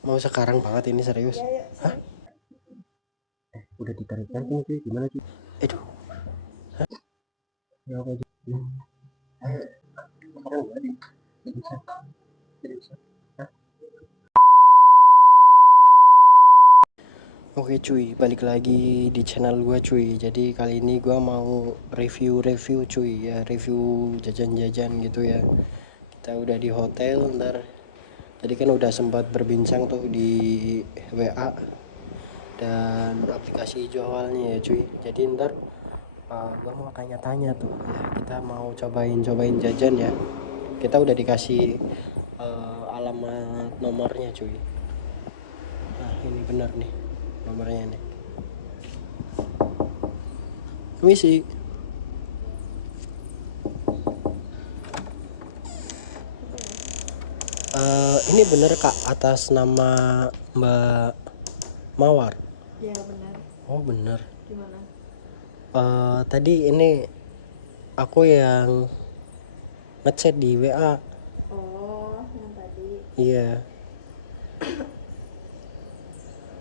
Mau sekarang banget ini serius? Ya, ya, Hah? Udah ditarikan sini cuy, gimana cuy? Aduh, ya apa cuy? Ayo, sekarang gak ada. Gak bisa, tidak bisa. Hah? Oke cuy, balik lagi di channel gue cuy. Jadi kali ini gue mau review cuy ya, review jajan-jajan gitu ya. Kita udah di hotel ntar. Tadi kan udah sempat berbincang tuh di WA dan aplikasi jualnya ya cuy. Jadi ntar gue mau tanya-tanya tuh ya, kita mau cobain jajan ya. Kita udah dikasih alamat nomornya cuy. Nah ini benar nih nomornya nih. Misi. Ini bener kak atas nama Mbak Mawar. ya benar. Oh bener. Gimana? Tadi ini aku yang ngechat di WA. Oh, yang tadi. Iya.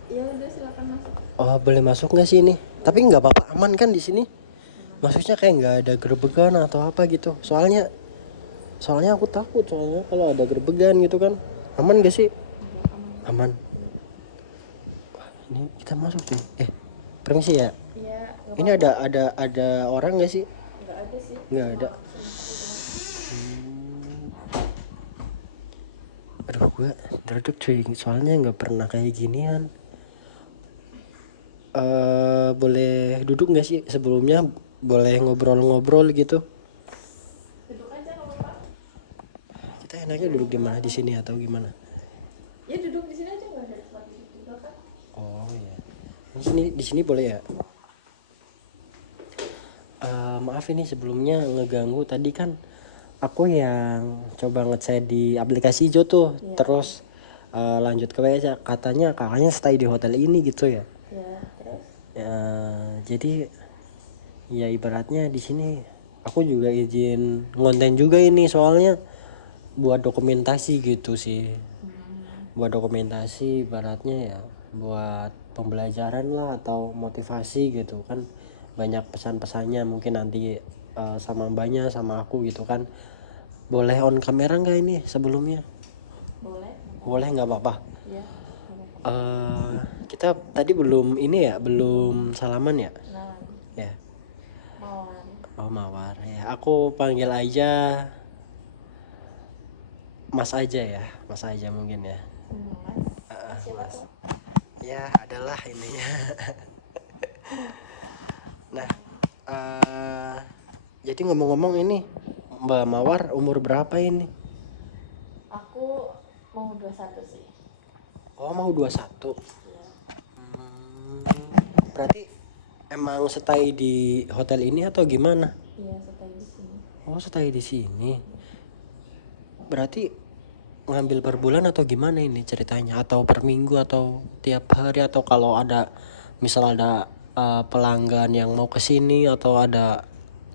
Ya udah, silakan masuk. Oh boleh masuk nggak sih ini? Tapi nggak apa-apa, aman kan di sini? Maksudnya kayak nggak ada gerebegan atau apa gitu. Soalnya aku takut soalnya kalau ada gerebegan gitu kan. Aman gak sih? Enggak, aman. Aman. Ini kita masuk cuy. Permisi ya. Iya, nggak Ini apa-apa. ada orang nggak sih? Nggak ada sih. Nggak Cuma ada. Aduh gue duduk cuy. Soalnya nggak pernah kayak ginian. Boleh duduk nggak sih sebelumnya? Boleh ngobrol-ngobrol gitu. duduk aja, nggak apa-apa. Kita enaknya duduk di mana? Di sini atau gimana? Ya duduk di sini aja, nggak ada tempat duduk juga kan. Oh ya. Di sini boleh ya? Maaf ini sebelumnya ngeganggu tadi kan aku yang coba ngechat di aplikasi Jo tuh. Ya. Terus lanjut ke WA katanya kakaknya stay di hotel ini gitu ya. Ya, terus. Jadi ya ibaratnya di sini aku juga izin ngonten juga ini soalnya buat dokumentasi gitu sih. Buat dokumentasi ibaratnya ya buat pembelajaran lah atau motivasi gitu kan, banyak pesan-pesannya mungkin nanti sama mbaknya sama aku gitu kan. Boleh on kamera nggak ini sebelumnya? Boleh. Boleh nggak apa-apa. Ya, nggak apa-apa. Kita tadi belum ini ya, belum salaman ya. Kenalan. Ya. Mawar. Oh Mawar ya, aku panggil aja Mas aja ya, Mas aja mungkin ya. Mas. Siapa Mas tuh? ya adalah ininya. Nah, eh jadi ngomong-ngomong ini Mbak Mawar umur berapa ini? Aku mau 21 sih. Oh mau 21. Ya. Berarti emang stay di hotel ini atau gimana? Iya, stay di sini. Oh stay di sini. Berarti ngambil per bulan atau gimana ini ceritanya? Atau per minggu atau tiap hari atau kalau ada misal ada pelanggan yang mau ke sini atau ada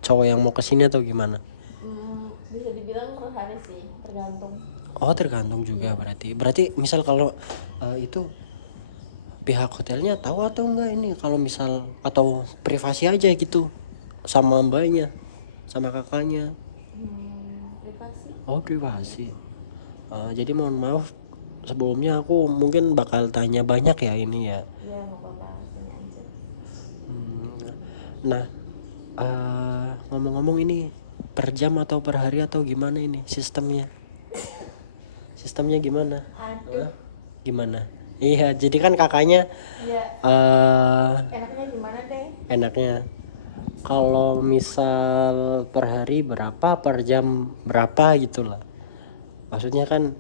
cowok yang mau ke sini atau gimana? Bisa dibilang per hari sih, tergantung. Oh tergantung juga berarti. Berarti misal kalau itu pihak hotelnya tahu atau enggak ini kalau misal atau privasi aja gitu sama mbaknya sama kakaknya. Privasi. Oh privasi. Jadi mohon maaf sebelumnya aku mungkin bakal tanya banyak ya ini ya. Ya, nggak apa-apa, tanya aja. Nah ngomong-ngomong ini per jam atau per hari atau gimana ini sistemnya gimana? Aduh. Gimana? Iya jadi kan kakaknya Ya, eh enaknya gimana deh? enaknya kalau misal per hari berapa per jam berapa gitu lah, maksudnya kan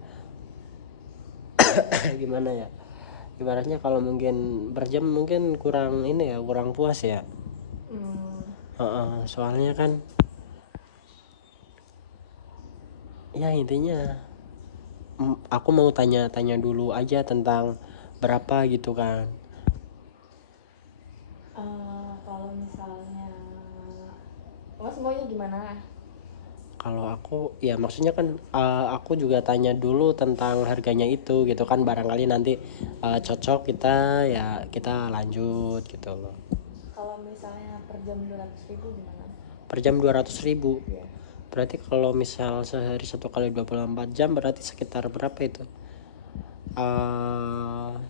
gimana ya, ibaratnya kalau mungkin per jam mungkin kurang ini ya, kurang puas ya. Soalnya kan ya intinya aku mau tanya-tanya dulu aja tentang berapa gitu kan. Kalau misalnya Mas maunya gimana? Kalau aku ya maksudnya kan aku juga tanya dulu tentang harganya itu gitu kan, barangkali nanti cocok kita ya kita lanjut gitu loh. Kalau misalnya per jam 200.000 gimana? Per jam 200.000. Iya. Berarti kalau misal sehari 1 kali 24 jam berarti sekitar berapa itu?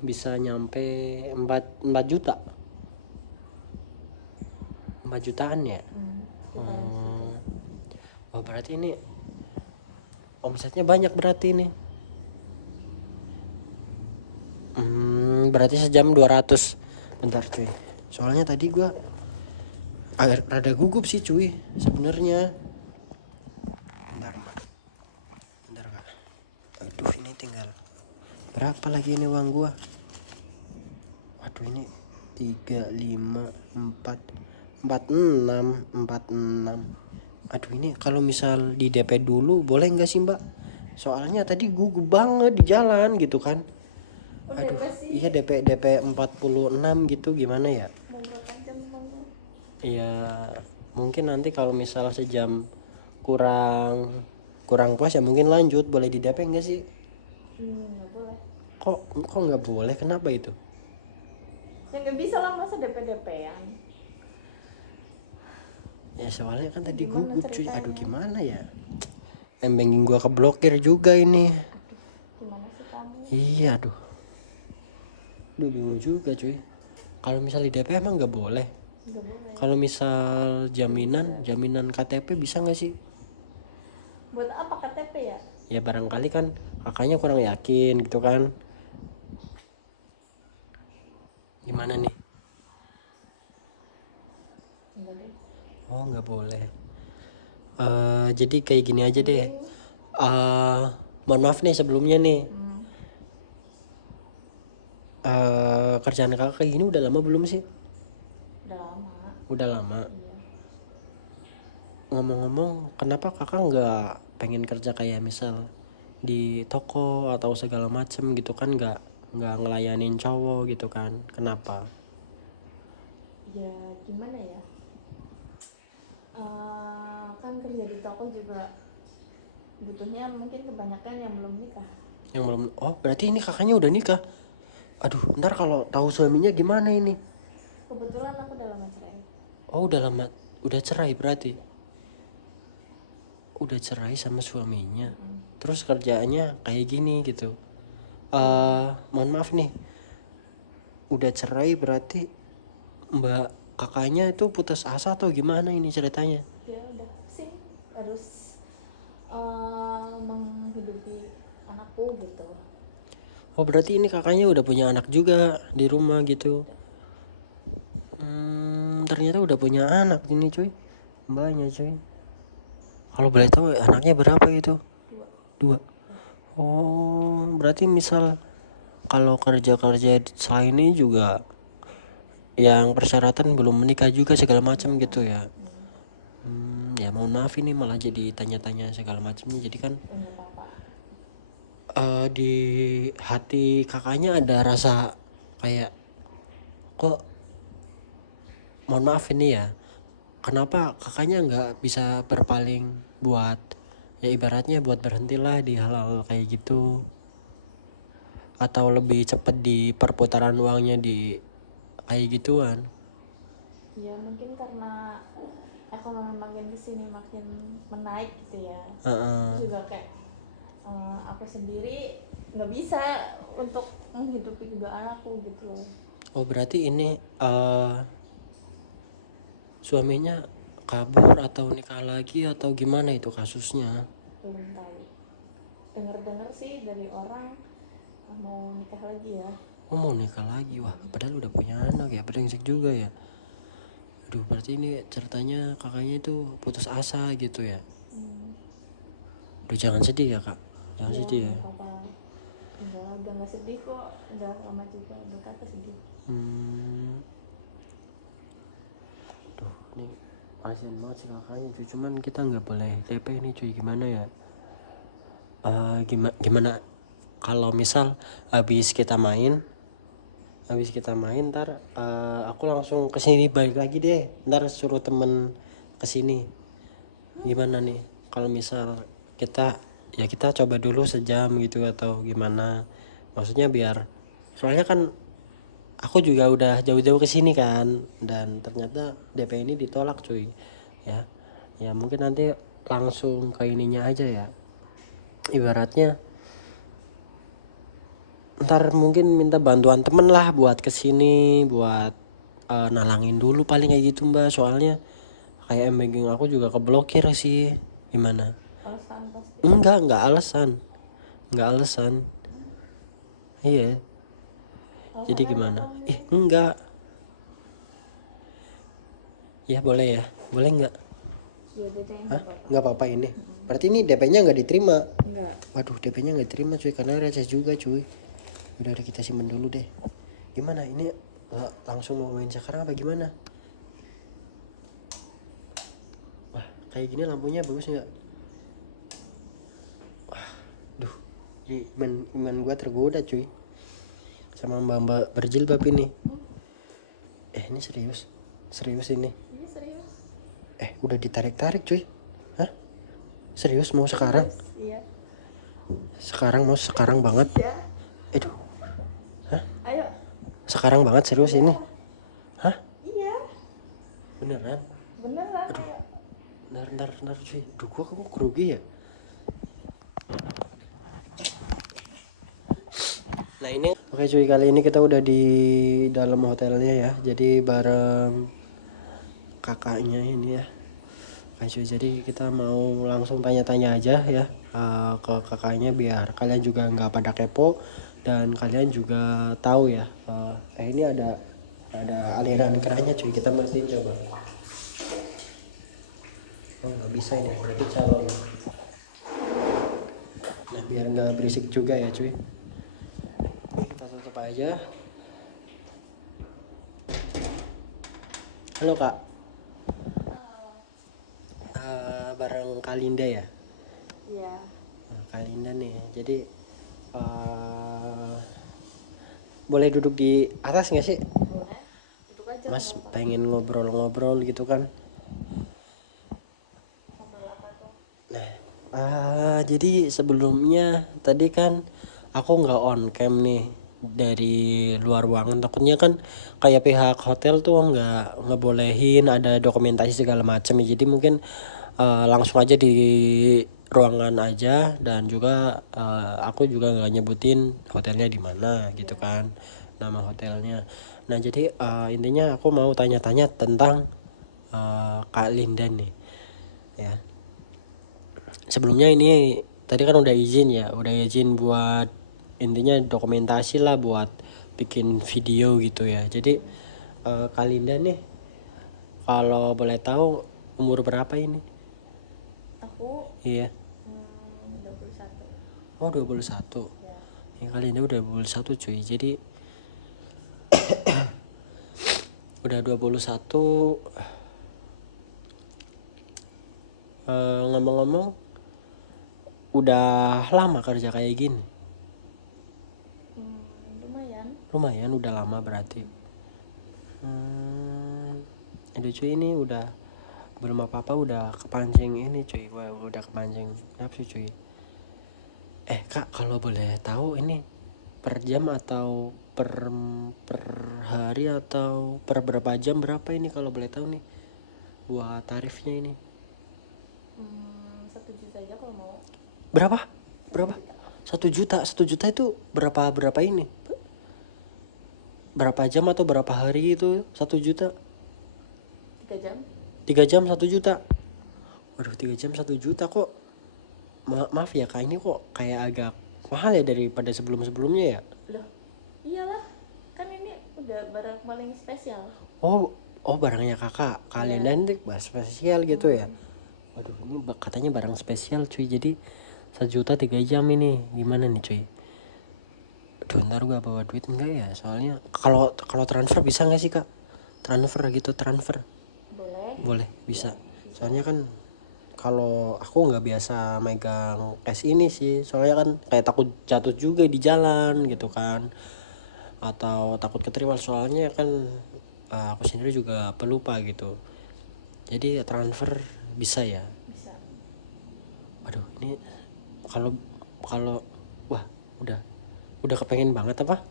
Bisa nyampe 4 juta. 4 jutaan ya. Sekitaran segitu. Oh berarti ini omsetnya banyak berarti ini. Berarti sejam 200. Bentar cuy, soalnya tadi gua agak rada gugup sih cuy sebenarnya. Bentar kak. Aduh ini tinggal berapa lagi ini uang gua? Waduh ini 3, 5, 4, 46. Aduh ini kalau misal di DP dulu boleh nggak sih mbak? Soalnya tadi gugup banget di jalan gitu kan. Aduh, DP sih. iya DP 46 gitu gimana ya? Mau berapa jam emangnya? Iya, mungkin nanti kalau misal sejam kurang puas ya mungkin lanjut, boleh di DP enggak sih? Nggak boleh. Kok nggak boleh? Kenapa itu? Ya nggak bisa lah, masa DP-DP-an. Ya soalnya kan tadi Gimana gugup cuy. ceritanya? Aduh gimana ya? Banking gua keblokir juga ini. Gimana sih kamu? Iya aduh. Duh bingung juga cuy. Kalau misal di DP emang nggak boleh? Nggak boleh. Kalau misal jaminan KTP bisa nggak sih? Buat apa KTP ya? Ya barangkali kan kakaknya kurang yakin gitu kan. Gimana nih? Enggak deh. Oh nggak boleh. Jadi kayak gini aja deh. Mohon maaf nih sebelumnya nih. Kerjaan kakak kayak gini udah lama belum sih? Udah lama. Udah lama. Iya. Ngomong-ngomong, kenapa kakak nggak pengen kerja kayak misal di toko atau segala macem gitu kan, nggak ngelayanin cowok gitu kan? Kenapa? Ya gimana ya? Kan kerja di toko juga butuhnya mungkin kebanyakan yang belum nikah. Yang belum. Oh berarti ini kakaknya udah nikah. Aduh ntar kalau tahu suaminya gimana ini? Kebetulan aku udah lama cerai. Oh udah lama. Udah cerai berarti. Udah cerai sama suaminya. Terus kerjaannya kayak gini gitu. Mohon maaf nih. Udah cerai berarti mbak kakaknya itu putus asa atau gimana ini ceritanya? Ya udah sih harus menghidupi anakku gitu. Oh berarti ini kakaknya udah punya anak juga di rumah gitu. Ternyata udah punya anak ini cuy. Mbaknya cuy. Kalau boleh tahu anaknya berapa gitu? 2. Oh berarti misal kalau kerja selain ini juga yang persyaratan belum menikah juga segala macam gitu ya. Ya mohon maaf ini malah jadi tanya-tanya segala macamnya, jadi kan Enggak apa-apa. di hati kakaknya ada rasa kayak kok, mohon maaf ini ya, kenapa kakaknya nggak bisa berpaling buat ya ibaratnya buat berhentilah di hal-hal kayak gitu, atau lebih cepat di perputaran uangnya di kayak gituan. Ya mungkin karena ekonomi makin kesini makin menaik gitu ya. Terus juga kayak aku sendiri nggak bisa untuk menghidupi kedua anakku gitu loh. Oh berarti ini suaminya kabur atau nikah lagi atau gimana itu kasusnya? Belum tahu. Dengar-dengar sih dari orang mau nikah lagi ya. Oh mau nikah lagi, wah padahal udah punya anak ya, brengsek juga ya. Aduh berarti ini ceritanya kakaknya itu putus asa gitu ya. Aduh jangan sedih ya kak, jangan sedih ya. Apa-apa. Enggak, udah nggak sedih kok, udah lama juga, udah kata sedih. Duh ini kasian banget sih kakaknya cuy, cuman kita nggak boleh TP ini cuy, gimana ya? Gimana kalau misal habis kita main ntar aku langsung kesini balik lagi deh, ntar suruh temen kesini, gimana nih kalau misal kita coba dulu sejam gitu atau gimana, maksudnya biar, soalnya kan aku juga udah jauh-jauh ke sini kan, dan ternyata DP ini ditolak cuy. Ya mungkin nanti langsung ke ininya aja ya, ibaratnya ntar mungkin minta bantuan temen lah buat kesini, buat nalangin dulu paling kayak gitu mbak. Soalnya kayak banking aku juga keblokir sih. Gimana? Alasan pasti. Enggak alasan. Iya. Jadi Alasannya gimana? apa? Enggak. Ya boleh ya. Boleh enggak? Ya DP Hah? Enggak apa-apa ini. Berarti ini DP-nya enggak diterima. Enggak. Waduh, DP-nya enggak diterima cuy, karena receh juga cuy. Udah kita simpen dulu deh. Gimana ini, langsung mau main sekarang apa gimana? Wah, kayak gini lampunya bagus enggak? Wah, duh. Iman gua tergoda cuy. Sama mbak-mbak berjilbab ini. Ini serius ini. Ini serius. Udah ditarik-tarik cuy. Hah? Serius mau sekarang? Iya. Sekarang mau sekarang banget. Ya. Aduh. Hah? Ayo. Sekarang banget serius ini. Hah? Iya. Beneran? Aduh. Ayo. Ntar cuy. Duh, gua kamu grogi ya. Nah ini, oke cuy, kali ini kita udah di dalam hotelnya ya. Jadi bareng kakaknya ini ya. Oke cuy, jadi kita mau langsung tanya-tanya aja ya ke kakaknya, biar kalian juga nggak pada kepo dan kalian juga tahu ya. Ini ada aliran kerannya cuy, kita matiin coba. Oh nggak bisa ini, berarti calon. Nah biar nggak berisik juga ya cuy. Kita tutup aja. Halo kak. Bareng Kalinda ya? Iya. Kalinda nih. Jadi boleh duduk di atas nggak sih? Boleh. Duduk aja. Mas pengen ngobrol-ngobrol gitu kan? Ngobrol apa tuh? Nah, jadi sebelumnya tadi kan aku nggak on cam nih dari luar ruangan, takutnya kan kayak pihak hotel tuh nggak ngebolehin ada dokumentasi segala macam ya. Jadi mungkin langsung aja di ruangan aja, dan juga aku juga nggak nyebutin hotelnya di mana gitu kan, nama hotelnya. Nah jadi intinya aku mau tanya-tanya tentang Kak Linda nih ya. Sebelumnya ini tadi kan udah izin buat intinya dokumentasi lah, buat bikin video gitu ya. Jadi Kak Linda nih, kalau boleh tahu umur berapa ini? Aku Iya. 21. Oh 21. Ya. Ya kali ini udah 21 cuy. Jadi udah 21. Ngomong-ngomong, udah lama kerja kayak gini? Lumayan udah lama berarti. Aduh cuy, ini udah belum apa-apa udah kepancing ini cuy. Wah, udah kepancing nafsu cuy. Kak, kalau boleh tahu ini per jam atau per hari atau per berapa jam berapa ini kalau boleh tahu nih buat tarifnya ini? 1 juta aja kalau mau. Berapa? 1 juta. 1 juta itu berapa ini? Berapa jam atau berapa hari itu 1 juta? 3 jam. 3 jam 1 juta. Waduh, 3 jam 1 juta kok. Maaf ya kak, ini kok kayak agak mahal ya daripada sebelum-sebelumnya ya? Loh, iyalah. Kan ini udah barang paling spesial. Oh barangnya kakak. Kalian nanti spesial gitu ya? Waduh, ini katanya barang spesial cuy. Jadi 1 juta 3 jam ini. Gimana nih cuy? Aduh, ntar gue bawa duit enggak ya? Soalnya kalau transfer bisa nggak sih kak? Transfer. Boleh, bisa. Soalnya kan kalau aku nggak biasa megang cash ini sih. Soalnya kan kayak takut jatuh juga di jalan gitu kan. Atau takut keterima, soalnya kan aku sendiri juga pelupa gitu. Jadi transfer bisa ya? Bisa. Waduh, ini kalau kalau wah, udah kepengen banget apa?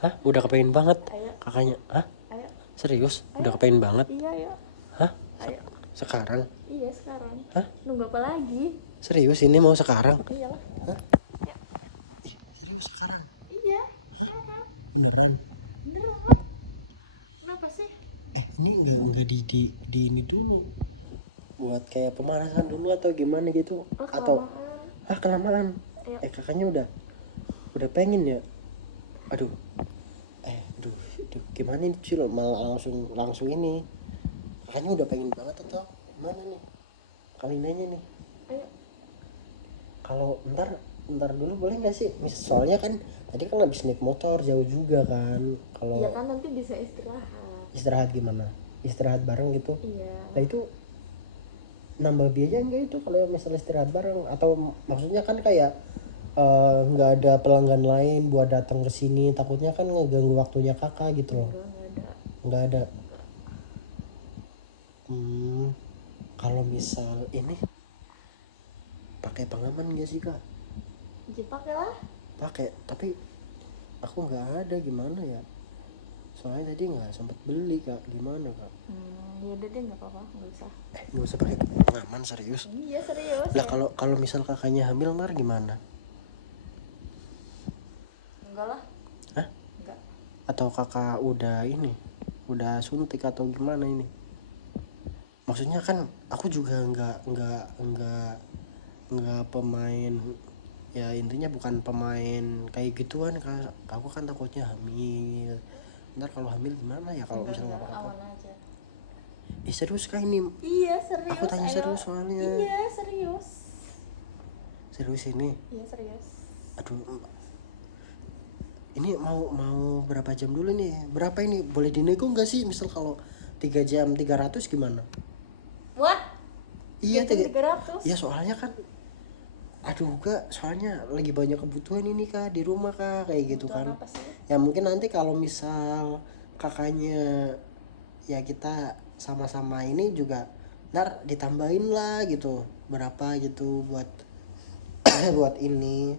Hah? Udah kepengen banget? Ayo. Kakaknya? Hah? Ayo. Serius? Ayo. Udah kepengen banget? Iya, ayo. Hah? Ayo. Sekarang? Iya, sekarang. Hah? Nunggu apa lagi? Serius ini mau sekarang? Iyalah. Hah? Ya. Serius sekarang? Iya, sekarang. Beneran? Beneran. Kenapa sih? Ini enggak di ini dulu. Buat kayak pemanasan dulu atau gimana gitu? Oh, atau kelamaan? Ayo. Kakaknya udah pengen ya? Aduh, gimana nih Cil, malah langsung ini, kakaknya udah pengen banget atau gimana nih? Kali nanya nih. Ayo. Kalau ntar dulu boleh nggak sih? Soalnya kan tadi kan habis naik motor jauh juga kan. Kalau Iya kan nanti bisa istirahat. Gimana? Istirahat bareng gitu? Iya. Nah itu nambah biaya enggak itu kalau misalnya istirahat bareng? Atau maksudnya kan kayak nggak ada pelanggan lain buat datang ke sini, takutnya kan ngeganggu waktunya kakak gitu loh. Nggak ada. Kalau misal ini pakai pengaman nggak sih kak? Pakai lah. Pakai, tapi aku nggak ada, gimana ya? Soalnya tadi nggak sempet beli kak, gimana kak? Ya udah deh, nggak apa-apa, nggak usah. Nggak usah pakai pengaman, serius? Iya serius. Lah ya. Kalau misal kakaknya hamil ntar gimana? Enggak lah. Hah? Enggak. Atau kakak udah suntik atau gimana ini? Maksudnya kan aku juga nggak pemain, ya intinya bukan pemain kayak gituan kak. Aku kan takutnya hamil. Ntar kalau hamil gimana ya kalau misalnya nggak apa-apa? Aman aja. Serius kak ini? Iya serius. Aku tanya serius soalnya. Iya serius. Serius ini? Iya serius. Aduh, ini mau berapa jam dulu nih? Berapa ini? Boleh dinego nggak sih? Misal kalau 3 jam 300 gimana? What? Iya 300. Ya soalnya kan, aduh kak, soalnya lagi banyak kebutuhan ini kak di rumah kak, kayak gitu kan. Apa sih? Ya mungkin nanti kalau misal kakaknya ya kita sama-sama ini juga, ntar ditambahin lah gitu berapa gitu buat buat ini.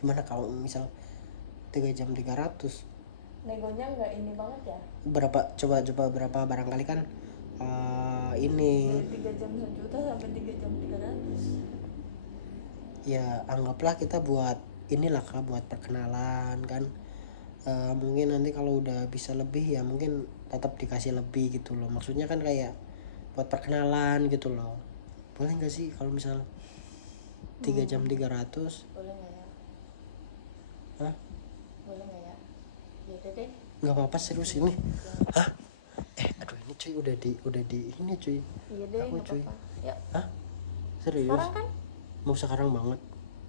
Gimana kalau misal 3 jam 300? Negonya nggak ini banget ya? Berapa? Coba berapa, barangkali kan ini dari 3 jam 1 juta sampai 3 jam 300. Ya anggaplah kita buat inilah kak, buat perkenalan kan. Mungkin nanti kalau udah bisa lebih ya mungkin tetap dikasih lebih gitu loh. Maksudnya kan kayak buat perkenalan gitu loh. Boleh nggak sih kalau misal 3 jam 300? Boleh nggak ya? Hah? Boleh nggak ya? Ya deh. Nggak apa-apa, serius ini. Hah? Aduh ini cuy, udah di ini cuy. Iya deh, aku nggak cuy. apa-apa. Yuk. Hah? Serius? Sekarang kan? Mau sekarang banget?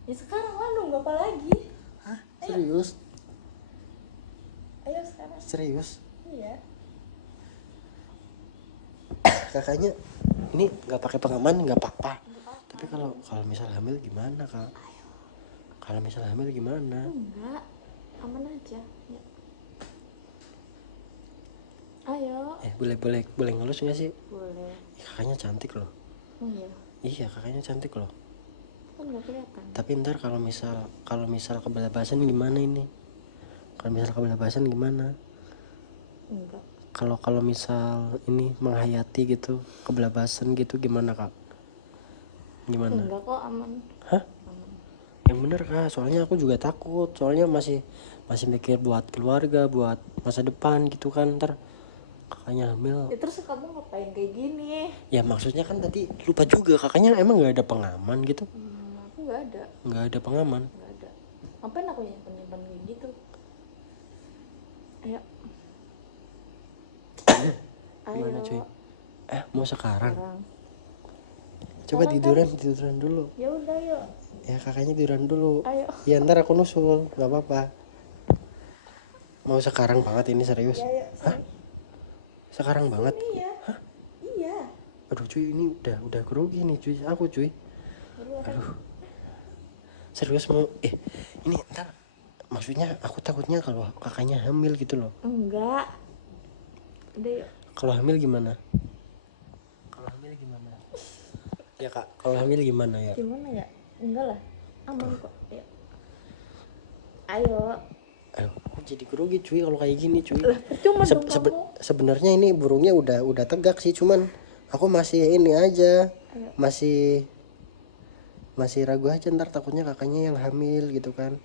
Ya sekarang lah, nunggu apa lagi? Hah? Serius? Ayo sekarang. Serius? Iya. Kakaknya ini nggak pakai pengaman nggak apa-apa. Tapi kalau misal hamil gimana kak? Kalau misal hamil gimana? Enggak, aman aja. Ya. Ayo. Boleh ngelus nggak sih? Boleh. Kakaknya cantik loh. Iya. Iya, kakaknya cantik loh. Kan nggak kelihatan. Tapi ntar kalau misal kebelabasan gimana ini? Kalau misal kebelabasan gimana? Enggak. Kalau misal ini menghayati gitu, kebelabasan gitu gimana kak? Gimana? Enggak kok, aman. Hah? Aman. Yang bener kak, soalnya aku juga takut. Soalnya masih mikir buat keluarga, buat masa depan gitu kan. Ntar kakaknya hamil. Ya terus kamu ngapain kayak gini? Ya maksudnya kan tadi lupa juga, kakaknya emang nggak ada pengaman gitu? Aku nggak ada. Nggak ada pengaman? Nggak ada. Ngapain aku nyimpen kayak gitu? Ayo. Gimana cuy? Mau sekarang? Coba sekarang tiduran dulu. Ya udah yuk. Ya kakaknya tiduran dulu. Ayo. Ya ntar aku nusul, nggak apa-apa. Mau sekarang banget ini, serius? Ya, hah? Sekarang banget? Iya. Hah? Iya. Aduh cuy, ini udah grogi nih cuy, aku cuy. Aduh. Serius mau ini ntar, maksudnya aku takutnya kalau kakaknya hamil gitu loh. Enggak. Udah yuk. Kalau hamil gimana? Ya kak, kalau hamil gimana ya? Gimana ya? Enggak lah, aman kok ya. Ayo. Aku jadi grogi cuy kalau kayak gini cuy. Lah percuma dong kamu. Sebenarnya ini burungnya udah tegak sih, cuman aku masih ini aja. Ayo. Masih ragu aja, ntar takutnya kakaknya yang hamil gitu kan.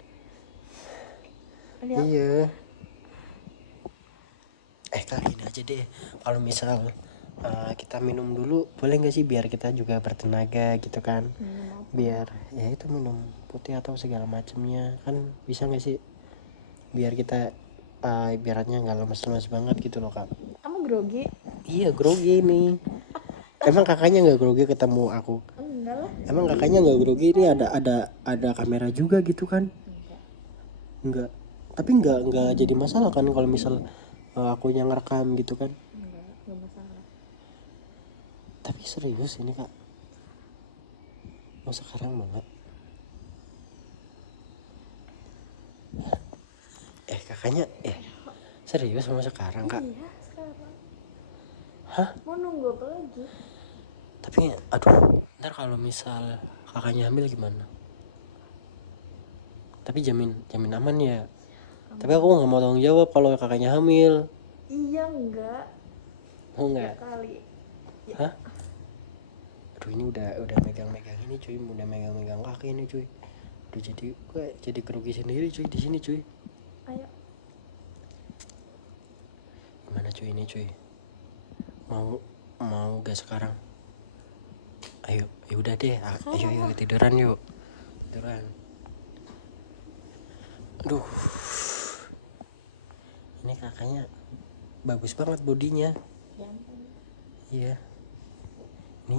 Ayo. Iya. Kak gini aja deh, kalau misal kita minum dulu boleh nggak sih, biar kita juga bertenaga gitu kan. Biar ya itu minum putih atau segala macemnya kan, bisa nggak sih, biar kita ibaratnya nggak lemes-lemes banget gitu loh kak. Kamu grogi? Iya grogi nih. Emang kakaknya nggak grogi ketemu aku? Enggak lah. Emang kakaknya nggak grogi, ini ada kamera juga gitu kan? Enggak. Tapi nggak jadi masalah kan kalau misal aku yang ngerekam gitu kan? Enggak masalah. Tapi serius ini kak, mau sekarang banget. Kakaknya serius mau sekarang kak? Iya sekarang. Hah? Mau nunggu apa lagi? Tapi aduh, ntar kalau misal kakaknya hamil gimana? Tapi jamin aman ya. Tapi aku nggak mau tanggung jawab kalau kakaknya hamil. Iya enggak. Mau nggak? Ya kali. Ya. Hah? Aduh ini udah megang-megang ini cuy, udah megang-megang kaki ini cuy. Udah jadi kerugi sendiri cuy di sini cuy. Ayo. Gimana cuy ini cuy? Mau gak sekarang? Ayo, ya udah deh. Ayo tiduran yuk. Tiduran. Aduh. Ini kakaknya bagus banget bodinya. Iya. Ini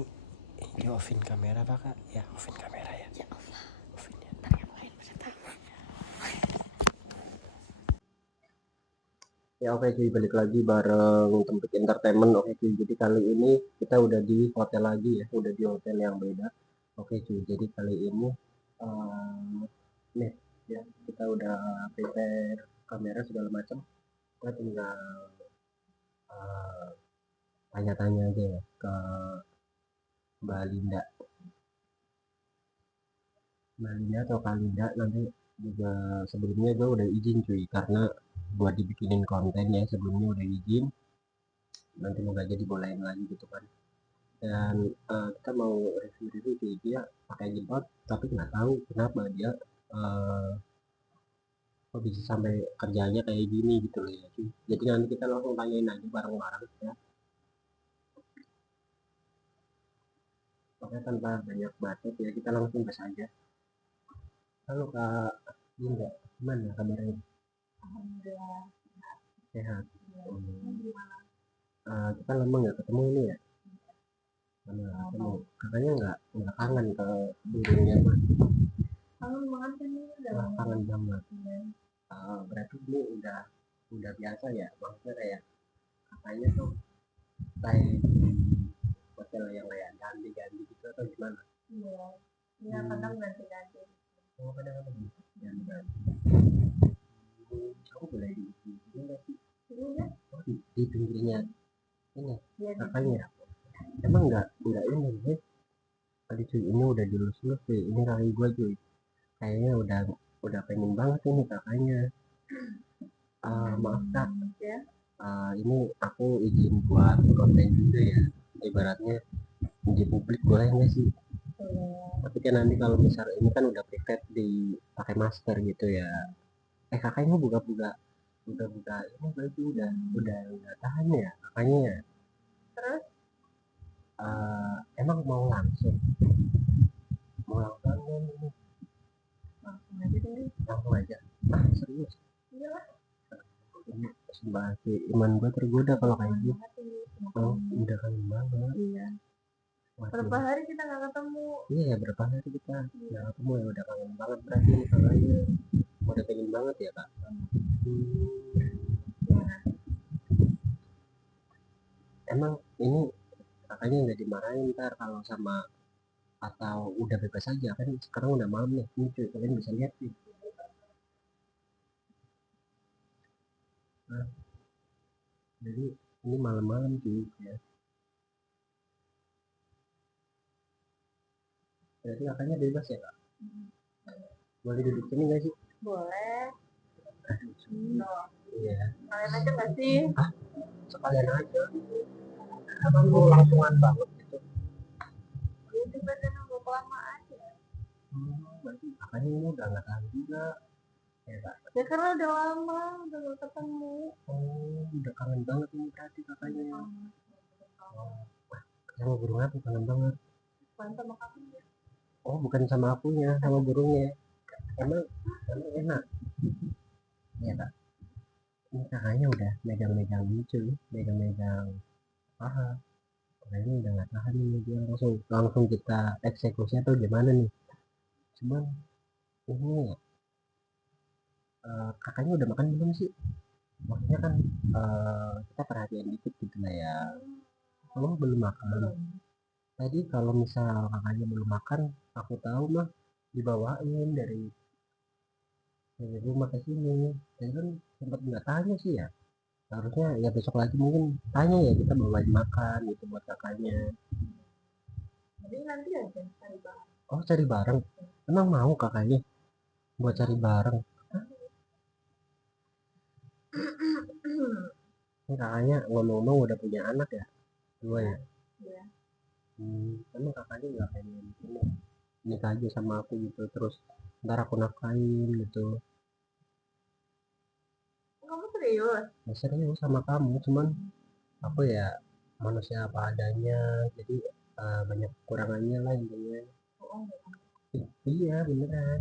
di offin kamera apa kak? Ya offin kamera ya. Ya Allah. Offin ya. Ya oke cuy, balik lagi bareng Tempik Entertainment. Oke cuy, jadi kali ini kita udah di hotel lagi ya, udah di hotel yang beda. Oke cuy, jadi kali ini nih ya, kita udah prepare kamera segala macam. Kita tinggal tanya-tanya aja ya ke Mbak Linda. Mbak Linda atau Kak Linda nanti juga, sebelumnya gue udah izin cuy, karena buat dibikinin konten ya, sebelumnya udah izin. Nanti mau gak jadi bolehin lagi gitu kan. Dan kita mau review cuy, dia pakai jilbab tapi nggak tahu kenapa dia uh, kok bisa sampai kerjanya kayak gini gitu loh ya cuy. Jadi nanti kita langsung tanyain aja bareng-bareng ya. Oke, tanpa banyak bacot ya, kita langsung bahas aja. Halo Kak Linda, gimana kabarnya? Alhamdulillah Sehat. Kita lama nggak ketemu ini ya. Lama nggak ketemu. Kakaknya nggak kangen ke burungnya mas? kangen banget kan ini udah Kangen banget. Berarti ini udah biasa ya, maksudnya kayak kakaknya tuh kayak di hotel yang kayak ganti-ganti gitu atau gimana? Iya kadang ganti-ganti. Oh kadang-kadang ganti-ganti. Aku boleh di sini nggak sih? Oh, di pinggirnya ini kakaknya. Emang nggak ini ya? Tadi cuy, ini udah dilus-lus cuy, ini kaki gue cuy, kayaknya udah pengen banget ini kakaknya. Maaf kak, ini aku izin buat konten juga ya, ibaratnya uji publik, boleh nggak sih? Tapi kan nanti kalau misal ini kan udah privat di pakai masker gitu ya. Kakaknya buka-buka buka-buka ini baju udah nggak tahan ya kakaknya ya. Terus Emang mau langsung ini, langsung aja deh. langsung aja. Serius? Iyalah. Ini sebagai iman gue tergoda kalau kayak gitu. Oh udah kangen banget. Iya. Berapa hari kita nggak ketemu? Iya ya, berapa hari kita nggak ketemu ya, udah kangen banget berarti ini kakaknya. Udah pengen banget ya kak. Emang ini kakaknya nggak dimarahin ntar kalau sama, atau udah bebas aja kan, sekarang udah malam nih ini cuy, kalian bisa lihat sih. Nah, jadi ini malam-malam cuy ya. Berarti kakaknya bebas ya kak? Boleh duduk sini nggak sih? Boleh. Iya. Kalian aja nggak sih? Sekalian aja. Kamu langsungan banget gitu. Ini tiba-tiba nunggu kelamaan ya. Berarti kakaknya ini udah nggak tahan juga. Ya kak. Ya karena udah lama, udah gak ketemu. Oh, udah kangen banget ini berarti kakaknya. Oh, sama burung apa kangen banget? Bukan sama kamu ya. Oh, bukan sama akunya, sama burungnya. Emang enak. Iya kak. Ini kakaknya udah megang-megang lucu, megang-megang paha. Kayaknya udah nggak tahan nih, dia langsung kita eksekusi atau gimana nih. Cuman ini kakaknya udah makan belum sih? Maksudnya kan kita perhatian dikit gitu lah ya. Kamu belum makan. Tadi kalau misal kakaknya belum makan, aku tahu mah dibawain dari rumah ke sini. Saya kan sempat nggak tanya sih ya. Harusnya ya besok lagi mungkin tanya ya, kita bawain makan gitu buat kakaknya. Jadi nanti aja cari bahan. Oh, cari bareng. Emang mau kakaknya buat cari bareng? Ini kakaknya ngomong-ngomong udah punya anak ya? Dua ya? Iya. Emang kakaknya nggak pengen ini nikah aja sama aku gitu, terus ntar aku nafkain gitu. Kamu serius? Ya serius sama kamu, cuman aku ya manusia apa adanya, jadi banyak kekurangannya lah intinya. Bohong deh. Iya beneran,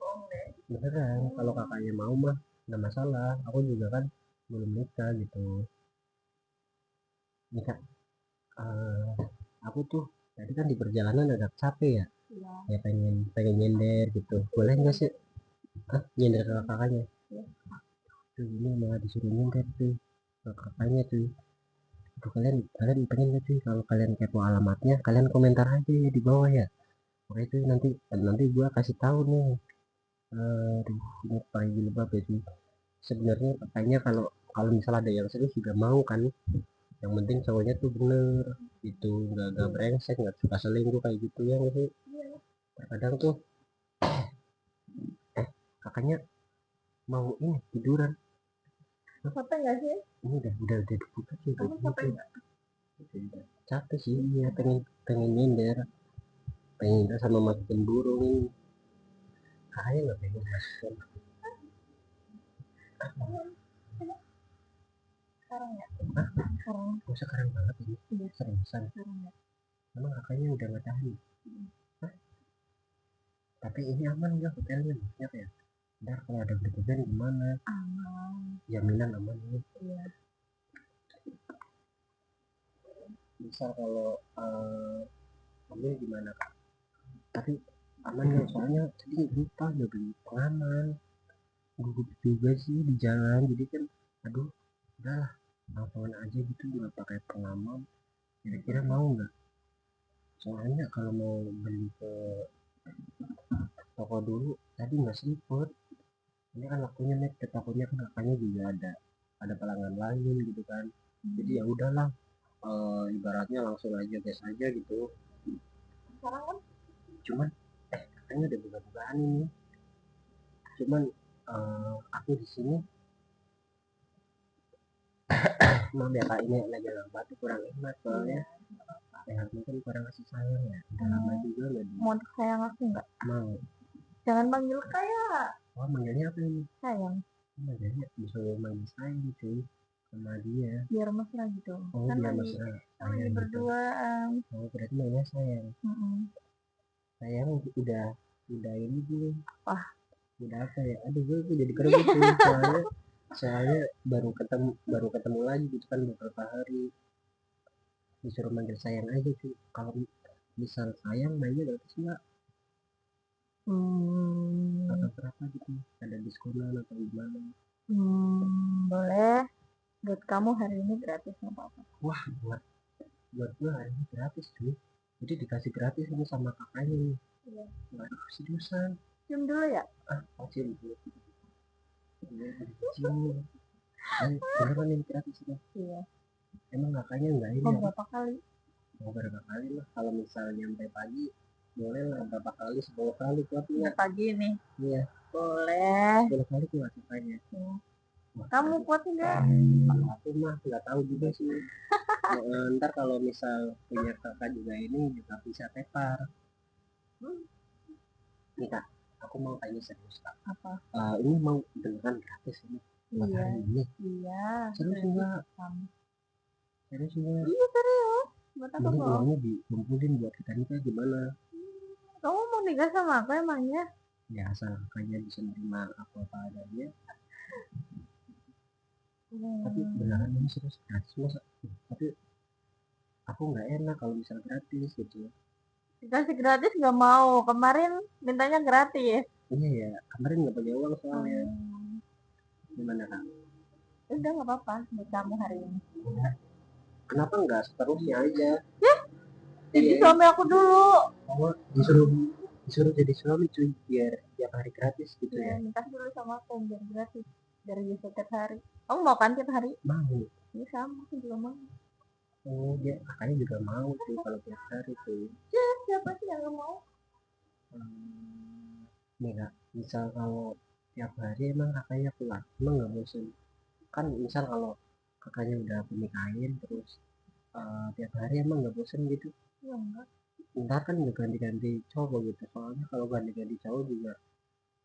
Bohong deh. beneran. Kalau kakaknya mau mah nggak masalah, aku juga kan belum nikah gitu. Nikah aku tuh tadi kan di perjalanan agak capek ya, Iya. ya pengen pengen nyender gitu, boleh nggak sih? Nyender ke kakaknya. Iya. Tuh ini malah disuruh nyender tuh ke kakaknya tuh. Tuh, kalian kalian pengen nggak sih, kalau kalian kepo alamatnya kalian komentar aja ya di bawah ya. Oke itu nanti nanti gua kasih tahu nih ini paling jilbab ya sih. Sebenarnya kakaknya kalau kalau misalnya ada yang serius juga mau kan, yang penting cowoknya tuh bener itu, nggak brengsek, nggak suka selingkuh kayak gitu ya nggak sih. Terkadang tuh kakaknya mau ini tiduran. Capek nggak sih? Ini udah dibuka sih, udah Kamu dibuka. capek nggak? Capek sih ya, pengen pengen nyender, pengen nyender sama masukin burung ini. Kakaknya nggak pengen masukin. Sekarang ya? Hah? Sekarang. Oh, sekarang banget ini. Iya. Seriusan. Sekarang ya. Emang kakaknya udah nggak tahan. Hah? Tapi ini aman nggak hotelnya, maksudnya kayak ntar kalau ada berkesan gimana? Aman. Jaminan aman nih. Iya. Misal kalau ambil gimana kak? Tapi aman nggak, soalnya tadi lupa udah beli pengaman, gugup juga sih di jalan, jadi kan aduh udahlah langsung aja gitu nggak pakai pengaman. Kira-kira mau nggak? Soalnya kalau mau beli ke toko dulu tadi nggak sempet, ini kan waktunya mepet, takutnya kan kakaknya juga ada pelanggan lain gitu kan. Jadi ya udahlah, ibaratnya langsung aja gas aja gitu. Sekarang kan? Cuman katanya ada buka-bukaan ini, cuman aku di sini mau ya kak, ini lagi lambat tuh kurang enak soalnya. Ya mungkin kurang kasih sayang ya, udah lama juga nggak di Mau sayang aku nggak? mau. Jangan panggil kayak Oh manggilnya apa ini? sayang. Manggilnya disuruh manggil sayang cuy sama dia. Biar mesra gitu. Oh Kan biar lagi mesra lagi sayang gitu. berdua. Oh berarti manggilnya sayang. Sayang udah ini belum? Wah. Udah apa ya, aduh gue jadi kerebut tuh soalnya baru ketemu lagi gitu kan beberapa hari, disuruh manggil sayang aja sih. Kalau misal sayang mainnya gratis nggak atau berapa gitu, ada diskonan atau gimana? Boleh. Buat kamu hari ini gratis nggak apa-apa. Wah buat gue hari ini gratis cuy, jadi dikasih gratis ini sama kakaknya nih. Iya. Waduh seriusan. Cium dulu ya? Cium dulu. Cium. Beneran ini gratis ini? Iya. Emang kakaknya nggak ini Mau apa? berapa kali? mau berapa kali lah, kalau misalnya sampai pagi boleh lah berapa kali, 10 kali kuatnya pagi nih. iya Boleh. 10 kali kuat sukanya. Kamu kuat nggak? Kalau aku mah nggak tahu juga sih. Ntar kalau misal punya kakak juga ini juga bisa tepar. Nih kak, aku mau tanya serius kak. Apa? Ini mau beneran gratis ini? Iya. Ini Iya. serius enggak? Serius enggak? Iya serius. Buat apa Ini kok? uangnya dikumpulin buat kita nikah gimana? Kamu mau nikah sama aku emangnya? Ya asal kakaknya bisa nerima aku apa adanya. Tapi beneran ini serius gratis masa? Tapi aku nggak enak kalau misal gratis gitu. Dikasih gratis nggak mau. Kemarin mintanya gratis. Iya ya, kemarin nggak punya uang soalnya. Gimana kak? Udah nggak apa-apa buat kamu hari ini. Kenapa nggak seterusnya aja? Jadi suami aku dulu. Kamu disuruh disuruh jadi suami cuy biar tiap hari gratis gitu ya. Nikah dulu sama aku biar gratis. Biar bisa tiap hari. Kamu mau kan tiap hari? Mau. Ini sama aku juga mau. Oh dia kakaknya juga mau tuh kalau tiap hari tuh. Siapa sih yang nggak mau? Nih kak, misal kalau tiap hari emang kakaknya pulang, emang nggak bosan? Kan misal kalau kakaknya udah aku nikahin terus tiap hari emang nggak bosan gitu? Ya enggak. Ntar kan udah ganti-ganti cowok gitu, soalnya kalau ganti-ganti cowok juga